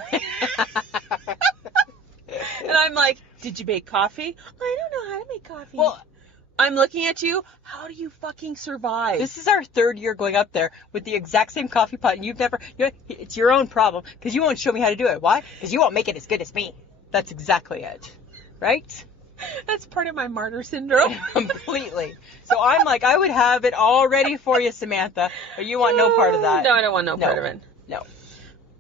And I'm like, did you make coffee? I don't know how to make coffee. Well, I'm looking at you. How do you fucking survive? this is our 3rd year going up there with the exact same coffee pot, and you've never. It's your own problem because you won't show me how to do it. Why? Because you won't make it as good as me. That's exactly it. Right? That's part of my martyr syndrome. Completely. So I'm like, I would have it all ready for you, Samantha, but you want no part of that. No, I don't want no part of it. No.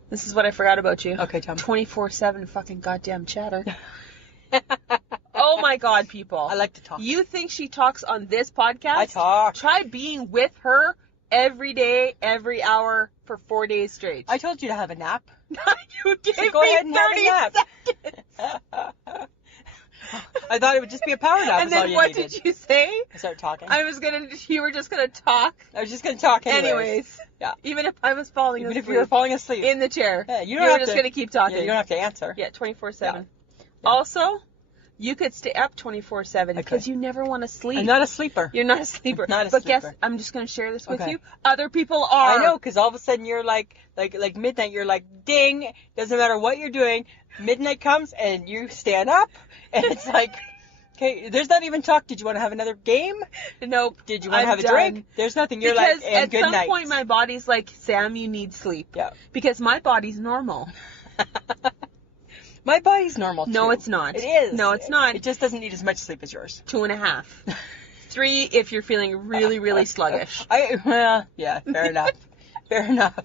This is what I forgot about you. Okay, tell me. 24/7 fucking goddamn chatter. Oh my God, people. I like to talk. You think she talks on this podcast? I talk. Try being with her every day, every hour for 4 days straight. I told you to have a nap. You gave So go me ahead and have 30 a nap. seconds. I thought it would just be a power nap. And is all then you what needed. did you say? I started talking. You were just gonna talk. I was just going to talk anyways. Yeah. Even if I was falling Even asleep if you were falling asleep. in the chair. Yeah, you you don't were have just to- gonna keep talking. Yeah, you don't have to answer. Yeah, 24/7. Yeah. Yeah. Also, you could stay up 24/7 because Okay. you never want to sleep. I'm not a sleeper. You're not a sleeper. Not a but guess, sleeper. I'm just going to share this with Okay. you. Other people are. I know, because all of a sudden you're like midnight, you're like, ding, doesn't matter what you're doing, midnight comes and you stand up, and it's like, okay, there's not even talk, did you want to have another game? Nope. Did you want to I'm have a done. drink? There's nothing, you're Because like, and at good some night. point my body's like, Sam, you need sleep. Yeah. Because my body's normal. My body's normal, too. No, it's not. It is. No, it's not. It just doesn't need as much sleep as yours. 2.5. 3 if you're feeling really, really sluggish. Yeah, fair enough. Fair enough.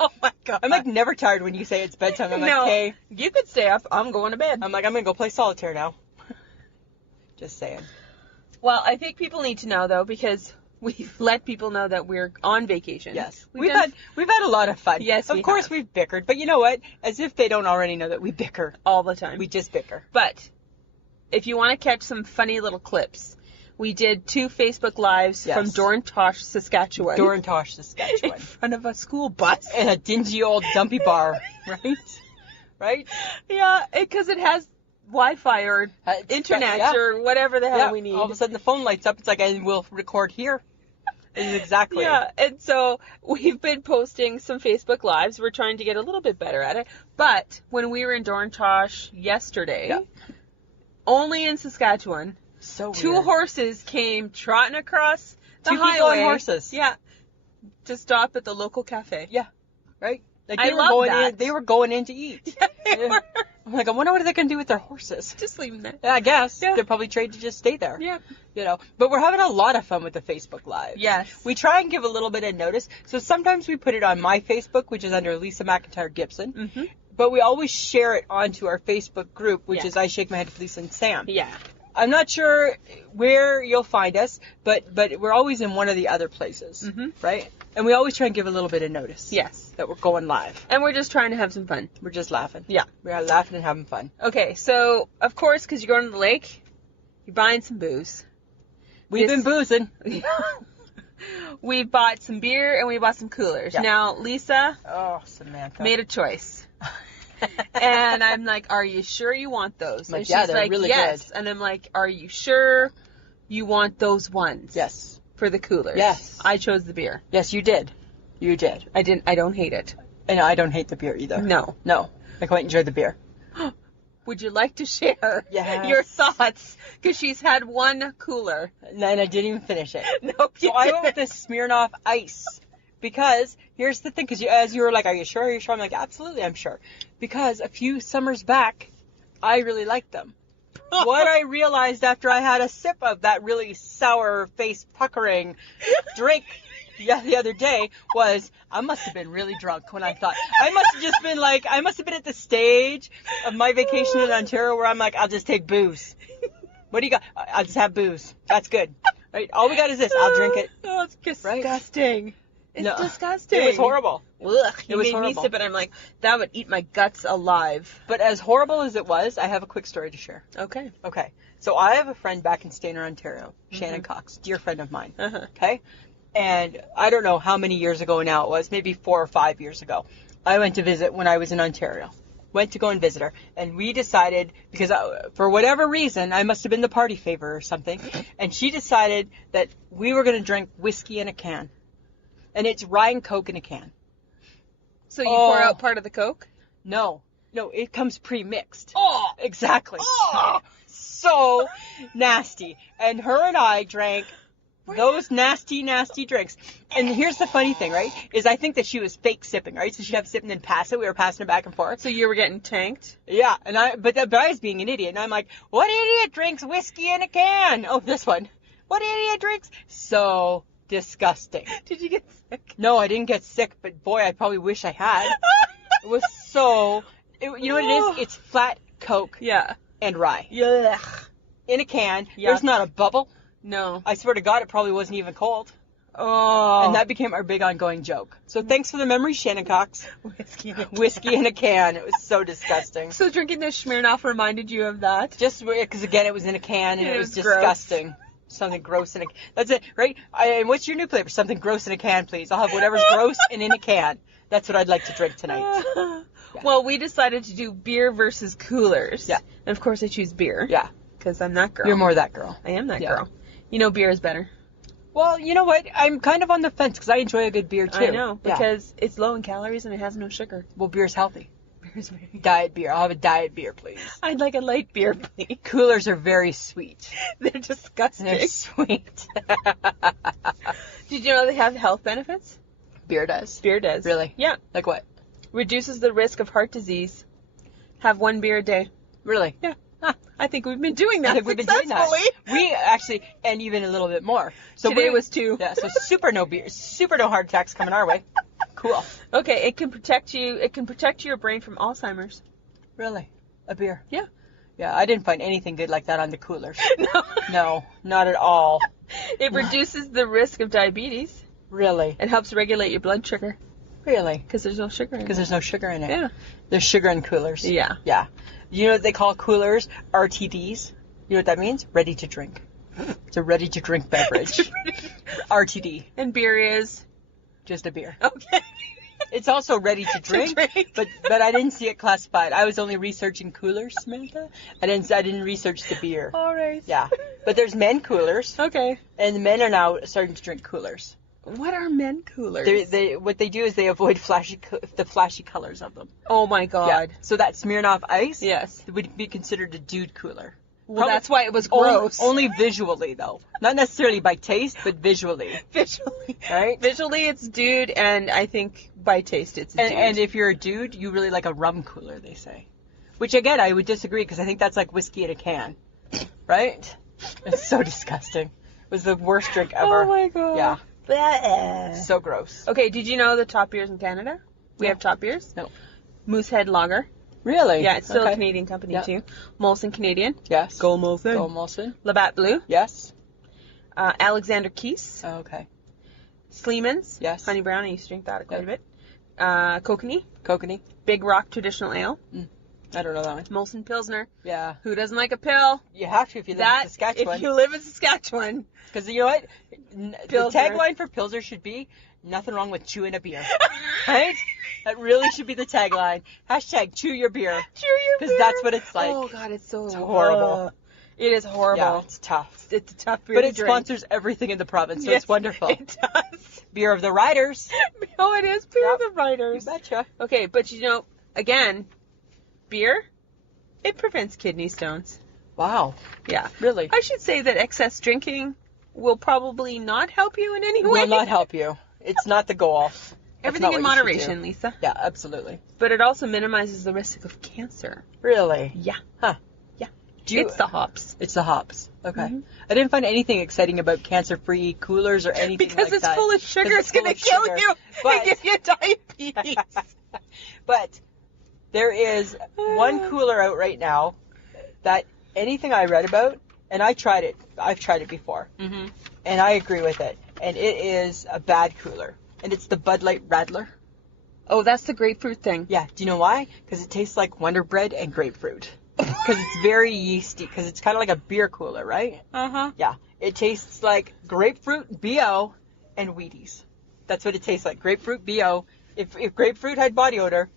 Oh my God. I'm like never tired when you say it's bedtime. I'm like, no, hey. you could stay up. I'm going to bed. I'm like, I'm going to go play solitaire now. Just saying. Well, I think people need to know, though, because we've let people know that we're on vacation. Yes. We've We've had a lot of fun. Yes, Of we course have. we've bickered, but you know what? As if they don't already know that we bicker. all the time. We just bicker. But if you want to catch some funny little clips, we did 2 Facebook Lives Yes. from Dorantosh, Saskatchewan. Dorantosh, in Saskatchewan. front of a school bus. And a dingy old dumpy bar, right? Right? Yeah, because it has Wi-Fi or It's- internet yeah. or whatever the hell Yeah, we need. all of a sudden the phone lights up. It's like, and we'll record here. Exactly. Yeah, and so we've been posting some Facebook Lives. We're trying to get a little bit better at it. But when we were in Dorantosh yesterday, Yeah. only in Saskatchewan, So 2 weird. horses came trotting across the 2 highway. people on horses. Yeah, to stop at the local cafe. Yeah. Right? Like I they were love going that. in. They were going in to eat. They were I'm like, I wonder what they're gonna do with their horses. just leaving that. Yeah, I guess Yeah. they're probably trained to just stay there. Yeah. You know, but we're having a lot of fun with the Facebook Live. Yes. We try and give a little bit of notice. So sometimes we put it on my Facebook, which is under Lisa McIntyre Gibson. Mm-hmm. But we always share it onto our Facebook group, which Yeah. is I Shake My Head with Lisa and Sam. Yeah. I'm not sure where you'll find us, but we're always in one of the other places, Mhm. right? And we always try and give a little bit of notice. Yes. That we're going live. And we're just trying to have some fun. We're just laughing. Yeah. We're laughing and having fun. Okay, so of course, because you're going to the lake, you're buying some booze. We've This- been boozing. We bought some beer and we bought some coolers. Yeah. Now, Lisa Oh, Samantha. made a choice. And I'm like, are you sure you want those? I'm like, and yeah, she's they're like, really yes. good. And I'm like, are you sure you want those ones? Yes. For the coolers. Yes. I chose the beer. Yes, you did. You did. I don't hate it. And I don't hate the beer either. No. No. I quite enjoy the beer. Would you like to share Yes. your thoughts? Because she's had one cooler. And I didn't even finish it. Nope. So I went with this Smirnoff Ice. Because here's the thing, because as you were like, are you sure? Are you sure? I'm like, absolutely, I'm sure. Because a few summers back, I really liked them. What I realized after I had a sip of that really sour face puckering drink the other day was I must have been really drunk when I thought. I must have just been like, I must have been at the stage of my vacation in Ontario where I'm like, I'll just take booze. What do you got? I'll just have booze. That's good. Right? All we got is this. I'll drink it. Oh, it's disgusting. It's No, disgusting. It was horrible. Ugh, It was made me horrible. sip it. I'm like, that would eat my guts alive. But as horrible as it was, I have a quick story to share. Okay. Okay. So I have a friend back in Stayner, Ontario, Shannon Cox, dear friend of mine. Uh-huh. Okay? And I don't know how many years ago now it was, maybe 4 or 5 years ago. I went to visit when I was in Ontario. Went to go and visit her. And we decided, because for whatever reason, I must have been the party favor or something, and she decided that we were going to drink whiskey in a can. And it's rye and Coke in a can. So you pour out part of the Coke? No, it comes pre-mixed. Oh! Exactly. Oh! So nasty. And her and I drank those nasty, nasty drinks. And here's the funny thing, right? Is I think that she was fake sipping, right? So she'd have sip and then pass it. We were passing it back and forth. So you were getting tanked? Yeah. And but I was being an idiot. And I'm like, what idiot drinks whiskey in a can? Oh, this one. What idiot drinks? So disgusting. Did you get sick? No, I didn't get sick, but boy, I probably wish I had. It was so, you know what it is? It's flat Coke Yeah. and rye. Yuck. In a can. Yuck. There's not a bubble. No. I swear to God, it probably wasn't even cold. Oh. And that became our big ongoing joke. So thanks for the memory, Shannon Cox. Whiskey. Whiskey in a can. It was so disgusting. So drinking this Smirnoff reminded you of that? Just because, again, it was in a can and Yeah, it was it was gross. disgusting. Something gross in a can. That's it, right? And what's your new flavor? Something gross in a can, please. I'll have whatever's gross and in a can. That's what I'd like to drink tonight. Well, we decided to do beer versus coolers. Yeah. And of course I choose beer. Yeah. Because I'm that girl. You're more that girl. I am that Yeah. girl. You know beer is better. Well, you know what? I'm kind of on the fence because I enjoy a good beer, too. I know. Yeah. Because it's low in calories and it has no sugar. Well, beer's healthy. Beer's very... Diet beer. I'll have a diet beer, please. I'd like a light beer, please. Coolers are very sweet. They're disgusting. They're sweet. Did you know they have health benefits? Beer does. Beer does. Really? Yeah. Like what? Reduces the risk of heart disease. Have one beer a day. Really? Yeah. I think we've been doing that I think we've been doing that. successfully. We actually, and even a little bit more. So Today was 2. Yeah, so super no beer, super no heart attacks coming our way. Cool. Okay, it can protect you. It can protect your brain from Alzheimer's. Really? A beer? Yeah. Yeah, I didn't find anything good like that on the coolers. No. No, not at all. It reduces the risk of diabetes. Really? It helps regulate your blood sugar Really? because there's no sugar in it. Because there's no sugar in it. Yeah. There's sugar in coolers. Yeah. Yeah. You know what they call coolers? RTDs. You know what that means? Ready to drink. It's a ready to drink beverage. RTD. And beer is Just a beer. okay. It's also ready to drink, drink. but I didn't see it classified. I was only researching coolers, Samantha. I didn't research the beer. All right. Yeah. But there's men coolers, Okay. and the men are now starting to drink coolers. What are men coolers? What they do is they avoid the flashy colors of them. Oh my God. Yeah. So that Smirnoff Ice Yes. would be considered a dude cooler. Well, that's why it was Only- gross. Only visually, though. Not necessarily by taste, but visually. Visually. Right? Visually, it's dude, and I think by taste, it's dude. And if you're a dude, you really like a rum cooler, they say. Which, again, I would disagree, because I think that's like whiskey in a can. Right? It's so disgusting. It was the worst drink ever. Oh my God. Yeah. Bleh. So gross. Okay, did you know the top beers in Canada? We No. have top beers. No. Moosehead Lager. Really? Yeah, it's still Okay. a Canadian company Yeah. too. Molson Canadian. Yes. Go Molson. Go Molson. Labatt Blue. Yes. Alexander Keith's. Oh, okay. Sleeman's. Yes. Honey Brown. I used to drink that quite Yep. a bit. Kokanee. Kokanee. Big Rock Traditional Ale. I don't know that one. Molson Pilsner. Yeah. Who doesn't like a pill? You have to if you live in If Saskatchewan. you live in Saskatchewan. Because you know what? The Pilsner. tagline for Pilsner should be, nothing wrong with chewing a beer. Right? That really should be the tagline. Hashtag chew your beer. Chew your Because beer. that's what it's like. Oh God, it's so horrible. It is horrible. Yeah, it's tough. It's a tough beer But to it drink. sponsors everything in the province, so Yes, it's wonderful. It does. Beer of the riders. Oh, it is beer Yep. of the You writers. betcha. Okay, but you know, again, beer, it prevents kidney stones. Wow. Yeah. Really? I should say that excess drinking will probably not help you in any way. Will not help you. It's not the goal. That's Everything not in what you should moderation, do. Lisa. Yeah, absolutely. But it also minimizes the risk of cancer. Really? Yeah. Huh. Yeah. It's the hops. It's the hops. Okay. Mm-hmm. I didn't find anything exciting about cancer-free coolers or anything Because like it's that. full of sugar. 'Cause It's going to full of kill sugar. you But- and give you diabetes. But there is one cooler out right now that anything I read about, and I tried it. I've tried it before. Mm-hmm. And I agree with it. And it is a bad cooler. And it's the Bud Light Radler. Oh, that's the grapefruit thing. Yeah. Do you know why? Because it tastes like Wonder Bread and grapefruit. Because it's very yeasty. Because it's kind of like a beer cooler, right? Uh-huh. Yeah. It tastes like grapefruit, BO, and Wheaties. That's what it tastes like. Grapefruit, BO. If grapefruit had body odor,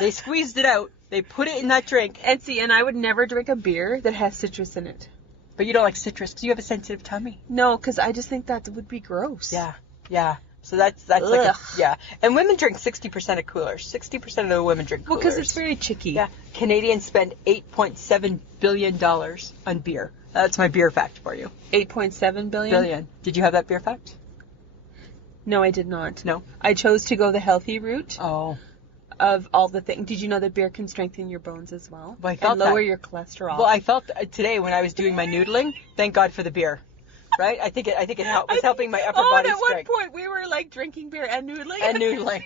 they squeezed it out. They put it in that drink. And see, and I would never drink a beer that has citrus in it. But you don't like citrus because you have a sensitive tummy. No, because I just think that would be gross. Yeah. Yeah. So that's like a, Ugh. yeah. And women drink 60% of coolers. 60% of the women drink Well, coolers. because it's very chicky. Yeah. Canadians spend $8.7 billion on beer. That's my beer fact for you. 8.7 billion? Billion. Did you have that beer fact? No, I did not. No. I chose to go the healthy route Oh. of all the things. Did you know that beer can strengthen your bones as well? Well, I felt and lower that. your cholesterol. Well, I felt today when I was doing my noodling, thank God for the beer. Right? I think it was helping my upper body at strength. one point we were like drinking beer and noodling. And noodling.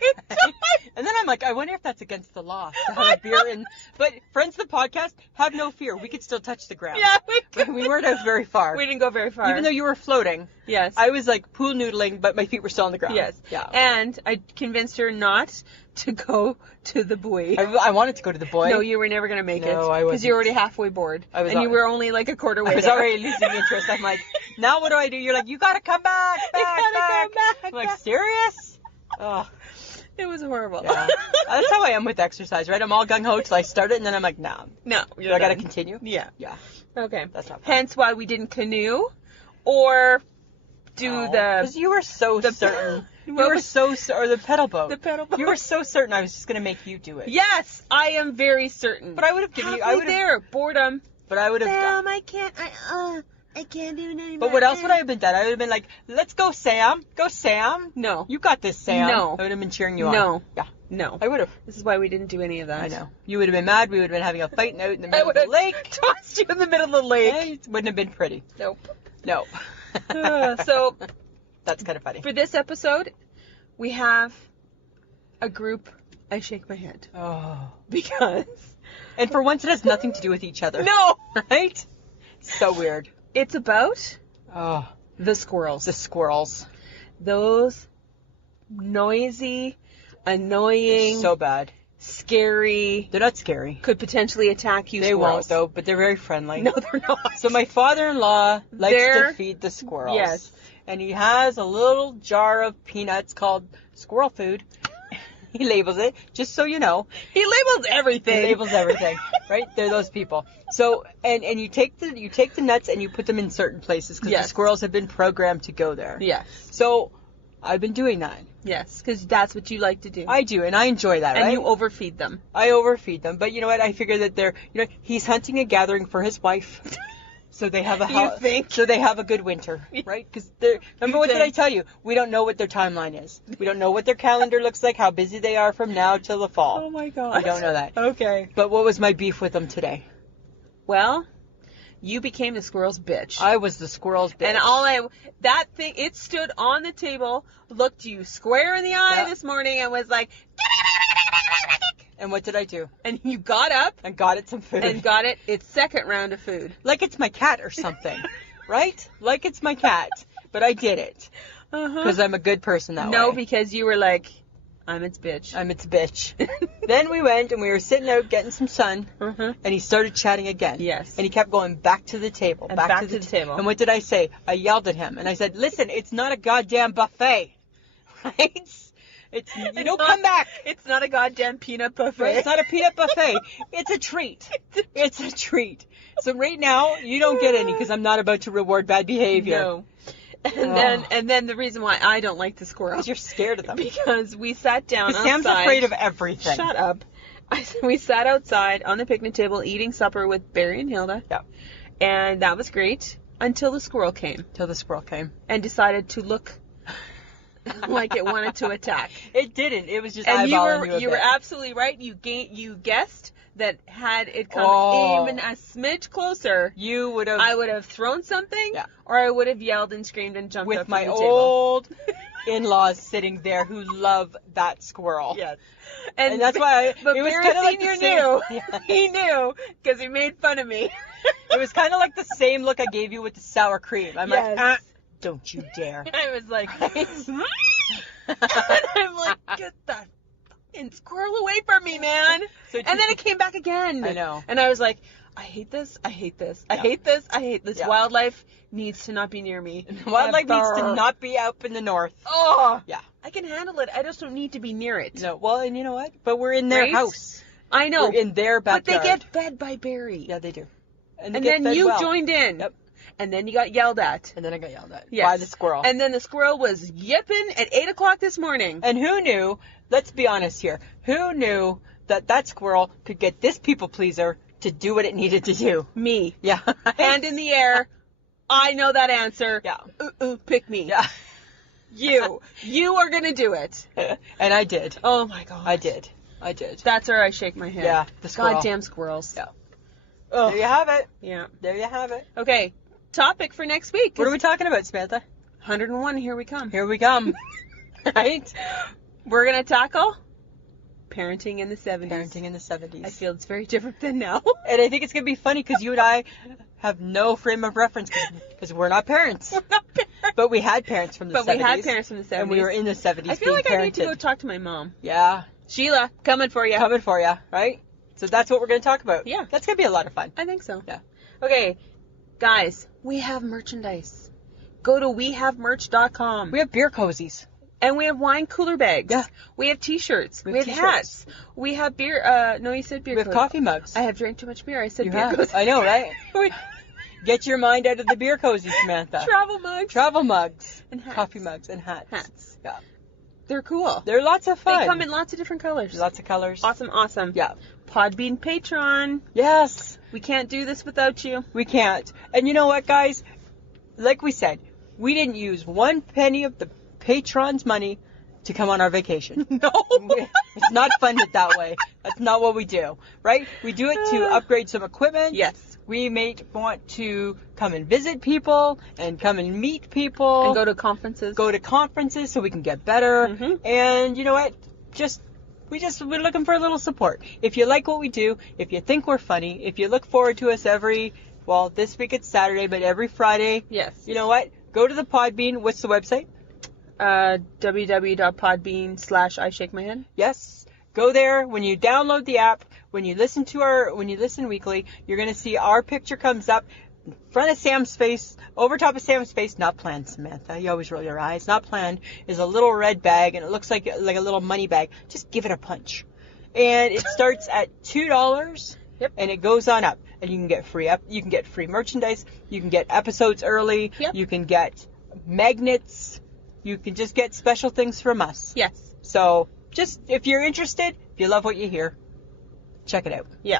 And then I'm like, I wonder if that's against the law to have a beer in. But friends of the podcast, have no fear. We could still touch the ground. Yeah, we could. We weren't out very far. We didn't go very far. Even though you were floating. Yes. I was like pool noodling, but my feet were still on the ground. Yes. Yeah. And I convinced her not to go to the buoy. I wanted to go to the buoy. No, you were never going to make it. No, I Because you were wasn't. already halfway bored. I was and you al- were only like a quarter way I was there. already losing interest. I'm like, now what do I do? You're like, you gotta come back, You back, gotta back. come back, I'm like, back. serious? Oh, It was horrible. yeah. That's how I am with exercise, right? I'm all gung ho till I start it, and then I'm like, nah. No. Do I gotta continue? Yeah. Yeah. Okay. That's not fun. Hence why we didn't canoe or do Because the you were so the- certain. You What were was- so or the pedal boat. the pedal boat. You were so certain I was just gonna make you do it. Yes, I am very certain. But I would have given you. I Halfway would have. there. Boredom. But I would have. Sam, I can't. I can't do it anymore. But what else would I have been done? I would have been like, let's go, Sam. Go, Sam. No. You got this, Sam. No. I would have been cheering you on. No. Yeah. No. I would have. This is why we didn't do any of that. I know. You would have been mad. We would have been having a fight out in the I middle of would the have lake. tossed you in the middle of the lake. It wouldn't have been pretty. Nope. No. So That's kind of funny. for this episode, we have a group. I shake my head Oh. because And for once, it has nothing to do with each other. no, Right? So weird. it's about Oh. the squirrels. The squirrels. Those noisy, annoying, So bad. scary, They're not scary. could potentially attack you. They squirrels. won't, though, but they're very friendly. No, they're not. So my father-in-law likes They're- to feed the squirrels. Yes. And he has a little jar of peanuts called squirrel food. He labels it, just so you know. He labels everything. He labels everything, right? They're those people. So, and you take the nuts and you put them in certain places because Yes. the squirrels have been programmed to go there. Yes. So, I've been doing that. Yes, because that's what you like to do. I do, and I enjoy that, and right? you overfeed them. I overfeed them, but you know what? I figure that he's hunting and gathering for his wife. So they have a You think? So they have a good winter, right? Because remember You what did I think? tell you? We don't know what their timeline is. We don't know what their calendar looks like, how busy they are from now till the fall. Oh my god. We don't know that. Okay. But what was my beef with them today? Well, you became the squirrel's bitch. I was the squirrel's bitch. And that thing, it stood on the table, looked you square in the eye Yeah. this morning and was like, And what did I do? and you got up And got it some food. and got it its second round of food. Like it's my cat or something, right? Like it's my cat. But I did it because I'm a good person that way. No, because you were like, I'm its bitch. I'm its bitch. Then we went and we were sitting out getting some sun, Uh-huh. and he started chatting again. Yes. And he kept going back to the table, And back to the table. And what did I say? I yelled at him and I said, "Listen, it's not a goddamn buffet, right? You don't come back. It's not a goddamn peanut buffet. Right? It's not a peanut buffet. It's a treat. It's a treat. So right now you don't get any because I'm not about to reward bad behavior. No. And then the reason why I don't like the squirrels Because you're scared of them. because we sat down Because outside. Sam's afraid of everything. Shut up. We sat outside on the picnic table eating supper with Barry and Hilda. Yeah. And that was great until the squirrel came Till the squirrel came. and decided to look like it wanted to attack. It didn't. It was just And eyeballing you were a bit. absolutely right. You guessed that had it come even a smidge closer, You would have. I would have thrown something, Yeah. or I would have yelled and screamed and jumped up with from my the table. old in-laws sitting there who love that squirrel. Yes. And that's why But it was Barry kind of like Senior the same, knew. Yeah. He knew because he made fun of me. It was kind of like the same look I gave you with the sour cream. I'm Yes. like, don't you dare. I was like, Right? and I'm like, get that fucking squirrel away from me, man. So And then it came back again. I know. And I was like, I hate this. I hate this. I Yeah. hate this. I hate this. Yeah. Wildlife needs to not be near me. Wildlife needs to Ever. not be up in the north. Oh, Yeah. I can handle it. I just don't need to be near it. No, well, and you know what? But we're in their Right? house. I know. We're in their But backyard. they get fed by Barry. Yeah, they do. they And get then fed you well. joined in. Yep. And then you got yelled at. And then I got yelled at Yes. by the squirrel. And then the squirrel was yipping at 8 o'clock this morning. And who knew, let's be honest here, who knew that squirrel could get this people pleaser to do what it needed to do? Me. Yeah. Hand in the air. I know that answer. Yeah. Pick me. Yeah. You are going to do it. And I did. Oh my God. I did. That's where I shake my head. Yeah, the squirrel. Goddamn squirrels. Yeah. Oh. There you have it. Yeah. There you have it. Okay. Topic for next week. What are we talking about, Samantha? 101. Here we come. Here we come. Right? We're going to tackle parenting in the 70s. Parenting in the 70s. I feel it's very different than now. And I think it's going to be funny because you and I have no frame of reference because we're not parents. We're not parents. But we had parents from the 70s. But we had parents from the 70s. And we were in the 70s I feel like being I need to parented. go talk to my mom. Yeah. Sheila, coming for you. Coming for you, right? So that's what we're going to talk about. Yeah. That's going to be a lot of fun. I think so. Yeah. Okay, guys, we have merchandise. Go to wehavemerch.com. We have beer cozies. And we have wine cooler bags. Yeah. We have t-shirts. We We have have t-shirts. hats. We have beer. No, you said beer We have cozies. coffee mugs. I have drank too much beer. I said You beer have. cozies. I know, right? We- Get your mind out of the beer cozies, Samantha. Travel mugs. Travel mugs. And hats. Coffee mugs and hats. Hats. Yeah. They're cool. They're lots of fun. They come in lots of different colors. lots of colors. Awesome. Yeah. Podbean Patreon. Yes. We can't do this without you. We can't. And you know what, guys? Like we said, we didn't use one penny of the patron's money to come on our vacation. No. It's not funded that way. That's not what we do, right? We do it to upgrade some equipment. Yes. We may want to come and visit people and come and meet people. And go to conferences. Go to conferences so we can get better. Mhm. And you know what? We're looking for a little support. If you like what we do, if you think we're funny, if you look forward to us this week it's Saturday, but every Friday, Yes. you know what? Go to the Podbean. What's the website? www.podbean/I-shake-my-head. Yes. Go there. When you download the app, when you listen weekly, you're going to see our picture comes up in front of Sam's face, over top of Sam's face. Not planned, Samantha. You always roll your eyes. Not planned is a little red bag, and it looks like a little money bag. Just give it a punch. And it starts at $2. Yep. And it goes on up. And you can get free merchandise. You can get episodes early. Yep. You can get magnets. You can just get special things from us. Yes. So, just if you're interested, if you love what you hear, check it out. Yeah.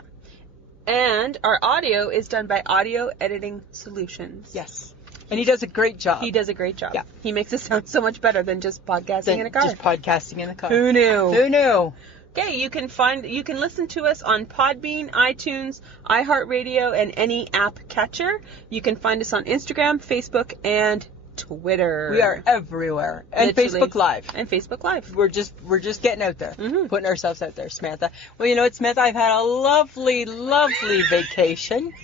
And our audio is done by Audio Editing Solutions. Yes. And he does a great job. He does a great job. Yeah. He makes it sound so much better than just podcasting Than in a car. Just podcasting in the car. Who knew? Who knew? Okay, you can listen to us on Podbean, iTunes, iHeartRadio, and any app catcher. You can find us on Instagram, Facebook, and Twitter. We are everywhere. And Literally. Facebook Live. And Facebook Live. We're just getting out there. Mhm. Putting ourselves out there, Samantha. Well, you know what, Samantha? I've had a lovely, lovely vacation.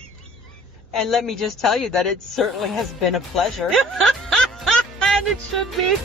And let me just tell you that it certainly has been a pleasure. And it should be.